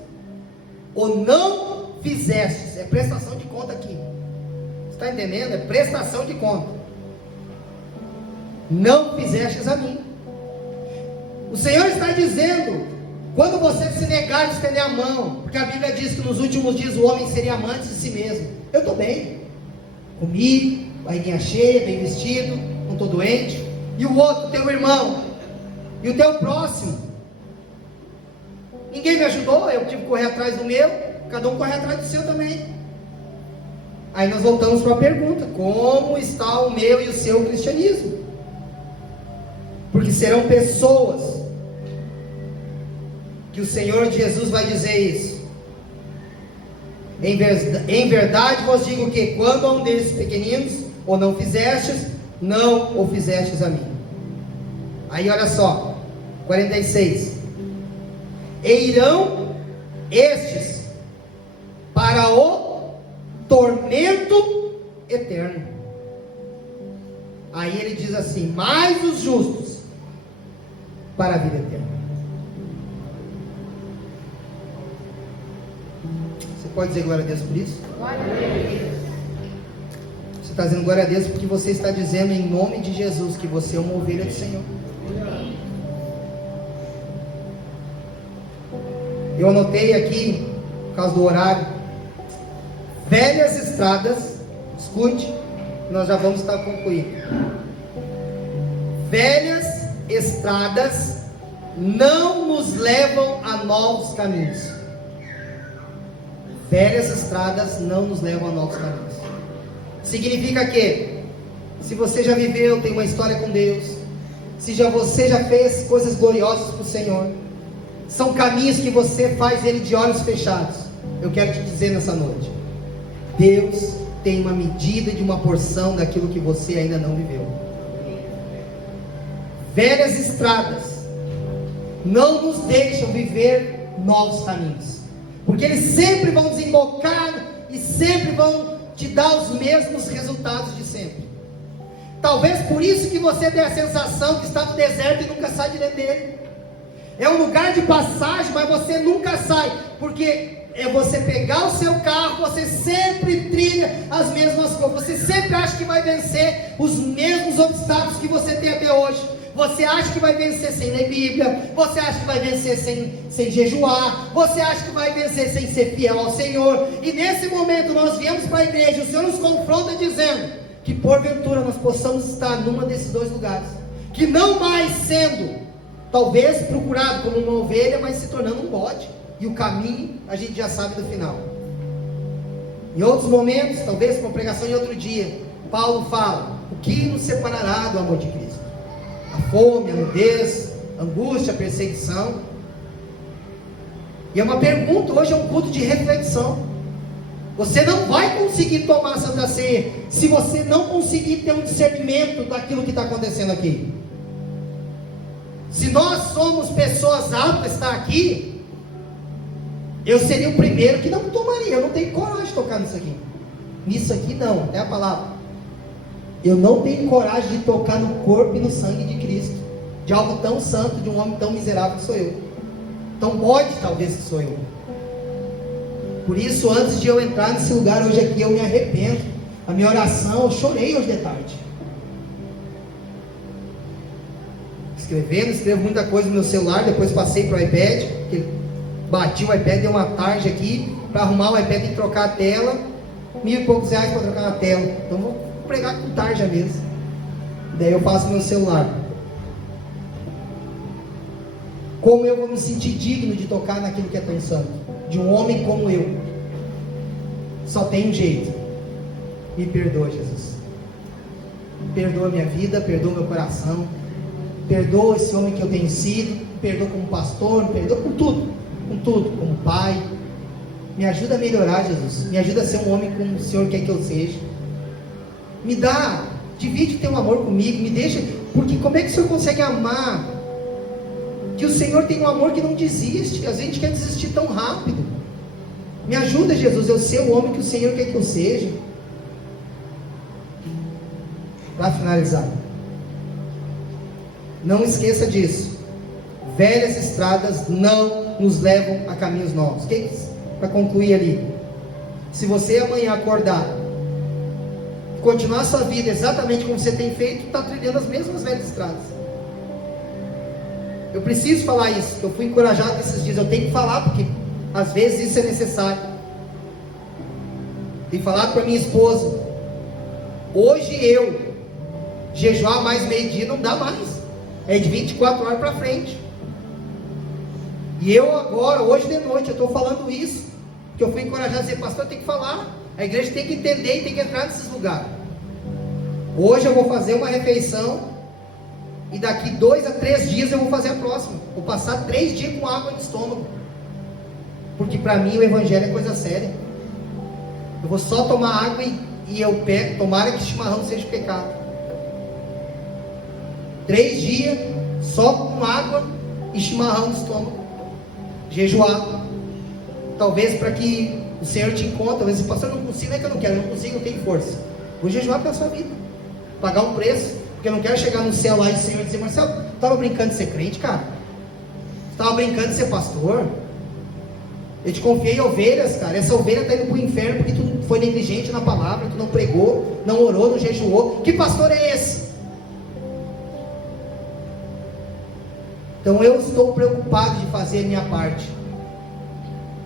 ou não fizestes, é prestação de conta aqui, está entendendo? É prestação de conta. Não fizestes a mim. O Senhor está dizendo, quando você se negar de estender a mão, porque a Bíblia diz que nos últimos dias o homem seria amante de si mesmo. Eu estou bem, comi, barriguinha cheia, bem vestido, não estou doente. E o outro, teu irmão, e o teu próximo, ninguém me ajudou, eu tive que correr atrás do meu, cada um corre atrás do seu também. Aí nós voltamos para a pergunta: como está o meu e o seu cristianismo? Porque serão pessoas que o Senhor Jesus vai dizer isso. Em verdade vos digo que, quando a um desses pequeninos, ou não fizestes, não o fizestes a mim. Aí olha só, 46. E irão estes para o tormento eterno. Aí ele diz assim: mas os justos para a vida eterna. Você pode dizer glória a Deus por isso? Glória a Deus. Você está dizendo glória a Deus porque você está dizendo em nome de Jesus que você é uma ovelha do Senhor. Eu anotei aqui, por causa do horário. Velhas estradas, escute, nós já vamos estar concluindo. Velhas estradas não nos levam a novos caminhos. Velhas estradas não nos levam a novos caminhos. Significa que, se você já viveu, tem uma história com Deus, se você já fez coisas gloriosas para o Senhor, são caminhos que você faz ele de olhos fechados. Eu quero te dizer nessa noite, Deus tem uma medida de uma porção daquilo que você ainda não viveu. Velhas estradas não nos deixam viver novos caminhos, porque eles sempre vão desembocar e sempre vão te dar os mesmos resultados de sempre. Talvez por isso que você tem a sensação que está no deserto e nunca sai de dentro dele. É um lugar de passagem, mas você nunca sai, porque é você pegar o seu carro, você sempre trilha as mesmas coisas, você sempre acha que vai vencer os mesmos obstáculos que você tem até hoje. Você acha que vai vencer sem ler Bíblia, você acha que vai vencer sem jejuar, você acha que vai vencer sem ser fiel ao Senhor. E nesse momento nós viemos para a igreja, o Senhor nos confronta dizendo que porventura nós possamos estar numa desses dois lugares, que não mais sendo talvez procurado como uma ovelha, mas se tornando um bode, e o caminho a gente já sabe do final. Em outros momentos, talvez com uma pregação em outro dia, Paulo fala: o que nos separará do amor de Cristo? A fome, a nudez, a angústia, a perseguição. E é uma pergunta, hoje é um culto de reflexão. Você não vai conseguir tomar a Santa Ceia se você não conseguir ter um discernimento daquilo que está acontecendo aqui. Se nós somos pessoas aptas a estar aqui, eu seria o primeiro que não tomaria. Eu não tenho coragem de tocar nisso aqui. Nisso aqui não, é a palavra. Eu não tenho coragem de tocar no corpo e no sangue de Cristo, de algo tão santo, de um homem tão miserável que sou eu, tão bode talvez que sou eu. Por isso, antes de eu entrar nesse lugar hoje aqui, eu me arrependo. A minha oração, eu chorei hoje de tarde, escrevo muita coisa no meu celular. Depois passei para o iPad, bati o iPad, dei uma tarde aqui para arrumar o iPad e trocar a tela, R$1.000 e poucos para trocar a tela. Então vou pregar com tarja mesmo. Daí eu faço no meu celular. Como eu vou me sentir digno de tocar naquilo que é tão santo, de um homem como eu? Só tem um jeito. Me perdoa, Jesus. Perdoa minha vida, perdoa meu coração, perdoa esse homem que eu tenho sido, me perdoa como pastor, me perdoa com tudo, como pai. Me ajuda a melhorar, Jesus. Me ajuda a ser um homem como o Senhor quer que eu seja. Me dá, divide o teu amor comigo, me deixa, porque como é que o Senhor consegue amar? Que o Senhor tem um amor que não desiste, a gente quer desistir tão rápido. Me ajuda, Jesus, eu ser o homem que o Senhor quer que eu seja. Para finalizar, não esqueça disso. Velhas estradas não nos levam a caminhos novos. Para concluir ali, se você amanhã acordar, continuar a sua vida exatamente como você tem feito, está trilhando as mesmas velhas estradas. Eu preciso falar isso, eu fui encorajado esses dias, eu tenho que falar, porque às vezes isso é necessário. Tenho falado para minha esposa, hoje eu jejuar mais meio-dia não dá mais, é de 24 horas para frente. E eu agora, hoje de noite, eu estou falando isso, que eu fui encorajado a dizer: pastor, tem que falar, a igreja tem que entender e tem que entrar nesses lugares. Hoje eu vou fazer uma refeição, e daqui 2 a 3 dias eu vou fazer a próxima. Vou passar 3 dias com água no estômago, porque para mim o evangelho é coisa séria. Eu vou só tomar água e eu pego, tomara que chimarrão seja pecado. 3 dias só com água e chimarrão no estômago, jejuar, talvez para que o Senhor te encontre. Talvez se pastor, eu não consigo, não é que eu não quero, eu não consigo, não tenho força. Vou jejuar pela sua vida, pagar um preço, porque eu não quero chegar no céu lá e o Senhor dizer: Marcelo, estava brincando de ser crente, cara? Estava brincando de ser pastor? Eu te confiei em ovelhas, cara. Essa ovelha está indo para o inferno porque tu foi negligente na palavra, tu não pregou, não orou, não jejuou. Que pastor é esse? Então eu estou preocupado de fazer a minha parte.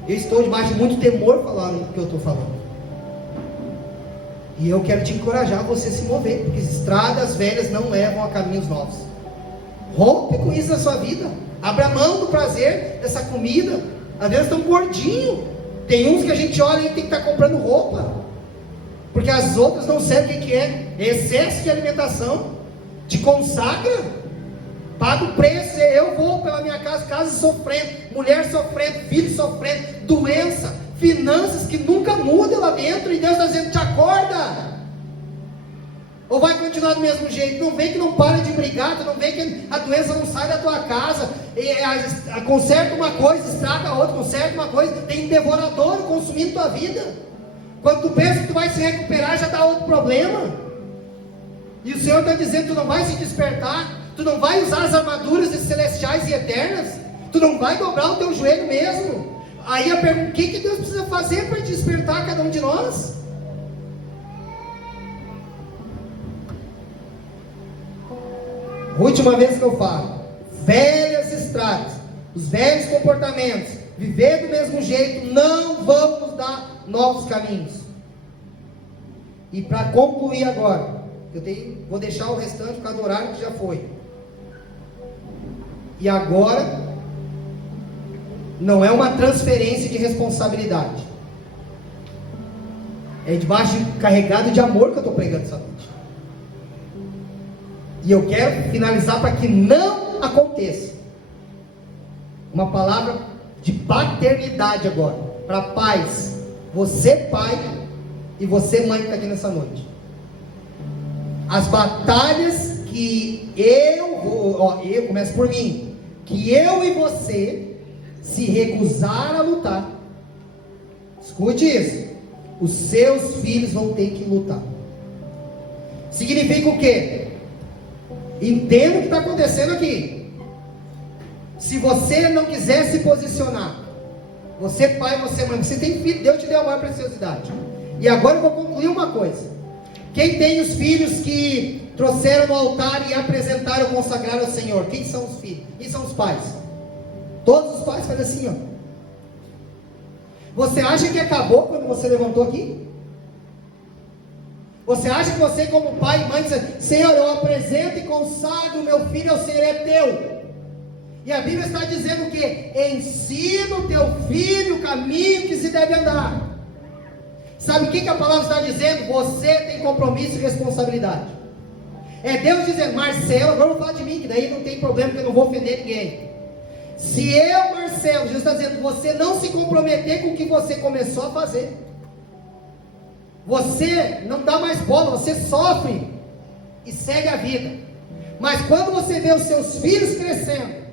Eu estou debaixo de muito temor falando o que eu estou falando. E eu quero te encorajar a você se mover, porque estradas velhas não levam a caminhos novos. Rompe com isso na sua vida. Abra mão do prazer dessa comida. Às vezes estão gordinhos. Tem uns que a gente olha e tem que estar comprando roupa, porque as outras não sabem o que é. Excesso de alimentação. Te consagra, paga o preço. Eu vou pela minha casa sofrendo, mulher sofrendo, filho sofrendo, doença, finanças que nunca mudam lá dentro, e Deus está dizendo: te acorda. Ou vai continuar do mesmo jeito? Não vê que não para de brigar, tu não vê que a doença não sai da tua casa, conserta uma coisa, estraga a outra, conserta uma coisa, tem devorador consumindo tua vida. Quando tu pensa que tu vai se recuperar, já dá outro problema. E o Senhor está dizendo: tu não vai se despertar, tu não vai usar as armaduras celestiais e eternas, tu não vai dobrar o teu joelho mesmo. Aí a pergunta: o que Deus precisa fazer para despertar cada um de nós? Última vez que eu falo: velhas estradas, os velhos comportamentos, viver do mesmo jeito, não vão nos dar novos caminhos. E para concluir agora, vou deixar o restante por causa do horário que já foi. E agora, não é uma transferência de responsabilidade, é debaixo carregado de amor que eu estou pregando essa noite. E eu quero finalizar para que não aconteça. Uma palavra de paternidade agora, para pais. Você pai e você mãe que está aqui nessa noite. As batalhas que eu começo por mim, que eu e você se recusar a lutar, escute isso, os seus filhos vão ter que lutar. Significa o quê? Entenda o que está acontecendo aqui. Se você não quiser se posicionar, você pai, você mãe, você tem filho, Deus te deu a maior preciosidade. E agora eu vou concluir uma coisa. Quem tem os filhos que trouxeram no altar e apresentaram, consagraram ao Senhor? Quem são os filhos? Quem são os pais? Todos os pais fazem assim, ó. Você acha que acabou quando você levantou aqui? Você acha que você, como pai e mãe, diz: Senhor, eu apresento e consagro o meu filho ao Senhor, é teu. E a Bíblia está dizendo que ensina o teu filho o caminho que se deve andar. Sabe o que a palavra está dizendo? Você tem compromisso e responsabilidade. É Deus dizendo: Marcelo, agora eu vou falar de mim, que daí não tem problema, que eu não vou ofender ninguém. Se eu, Marcelo, Jesus está dizendo, você não se comprometer com o que você começou a fazer, você não dá mais bola, você sofre e segue a vida. Mas quando você vê os seus filhos crescendo,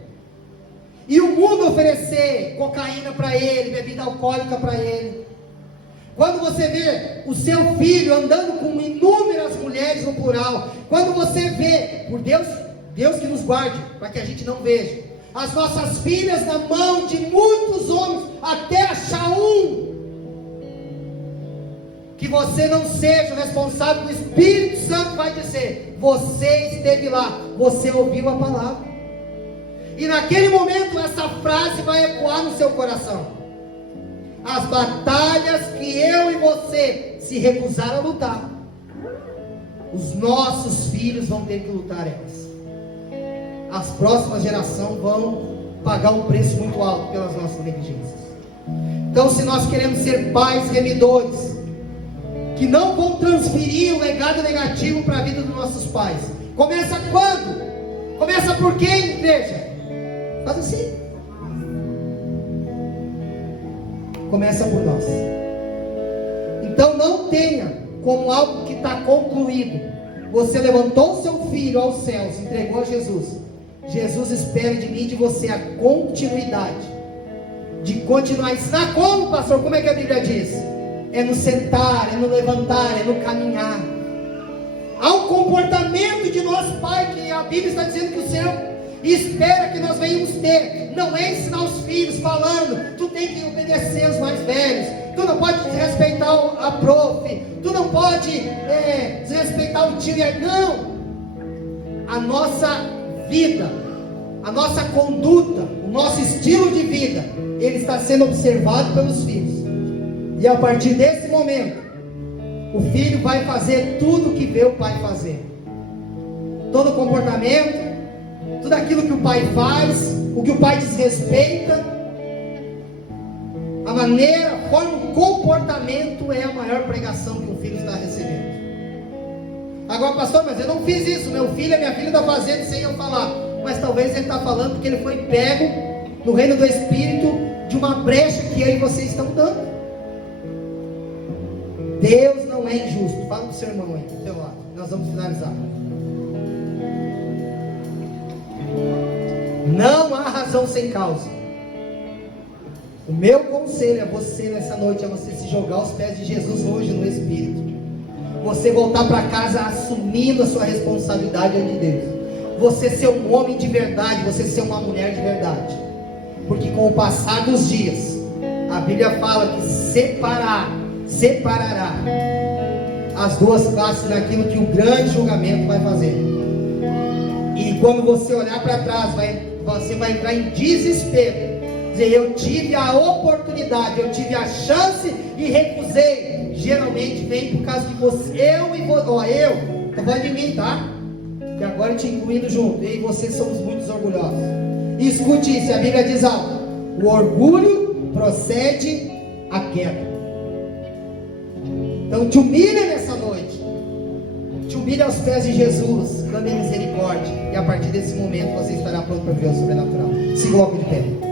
e o mundo oferecer cocaína para ele, bebida alcoólica para ele, quando você vê o seu filho andando com inúmeras mulheres no plural, quando você vê, por Deus que nos guarde, para que a gente não veja, as nossas filhas na mão de muitos homens, até achar um, que você não seja o responsável, o Espírito Santo vai dizer: você esteve lá, você ouviu a palavra. E naquele momento essa frase vai ecoar no seu coração: as batalhas que eu e você se recusar a lutar, os nossos filhos vão ter que lutar elas. As próximas gerações vão pagar um preço muito alto pelas nossas negligências. Então, se nós queremos ser pais remidores, que não vão transferir o legado negativo para a vida dos nossos pais, começa quando? Começa por quem, igreja? Faz assim. Começa por nós. Então não tenha como algo que está concluído. Você levantou o seu filho aos céus, entregou a Jesus. Jesus espera de mim e de você a continuidade, de continuar a ensinar. Como, pastor? Como é que a Bíblia diz? É no sentar, é no levantar, é no caminhar. Há um comportamento de nosso Pai que a Bíblia está dizendo que o Senhor espera que nós venhamos ter. Não é ensinar os filhos falando: tu tem que obedecer os mais velhos, tu não pode desrespeitar a prof, tu não pode desrespeitar o tio. Não. A nossa vida a nossa conduta, o nosso estilo de vida, ele está sendo observado pelos filhos. E a partir desse momento, o filho vai fazer tudo o que vê o pai fazer. Todo o comportamento, tudo aquilo que o pai faz, o que o pai desrespeita, a maneira, a forma, o comportamento é a maior pregação que o filho está recebendo. Agora, pastor, mas eu não fiz isso, meu filho e minha filha estão fazendo sem eu falar. Mas talvez ele está falando porque ele foi pego no reino do Espírito de uma brecha que eu e vocês estão dando. Deus não é injusto. Fala para o seu irmão aí, do teu lado. Nós vamos finalizar. Não há razão sem causa. O meu conselho a você nessa noite é você se jogar aos pés de Jesus hoje no Espírito. Você voltar para casa assumindo a sua responsabilidade diante de Deus. Você ser um homem de verdade, você ser uma mulher de verdade. Porque com o passar dos dias, a Bíblia fala que separará as duas classes naquilo que o grande julgamento vai fazer. E quando você olhar para trás, você vai entrar em desespero. Dizer, eu tive a oportunidade, eu tive a chance e recusei. Geralmente vem por causa de você. Tô falando de mim, tá? Que agora te incluindo junto. Eu e você somos muito orgulhosos. E escute isso, a Bíblia diz algo: o orgulho procede à queda. Então te humilha nessa noite. Te humilha aos pés de Jesus, clame misericórdia. E a partir desse momento você estará pronto para ver o sobrenatural. Se coloque de pé.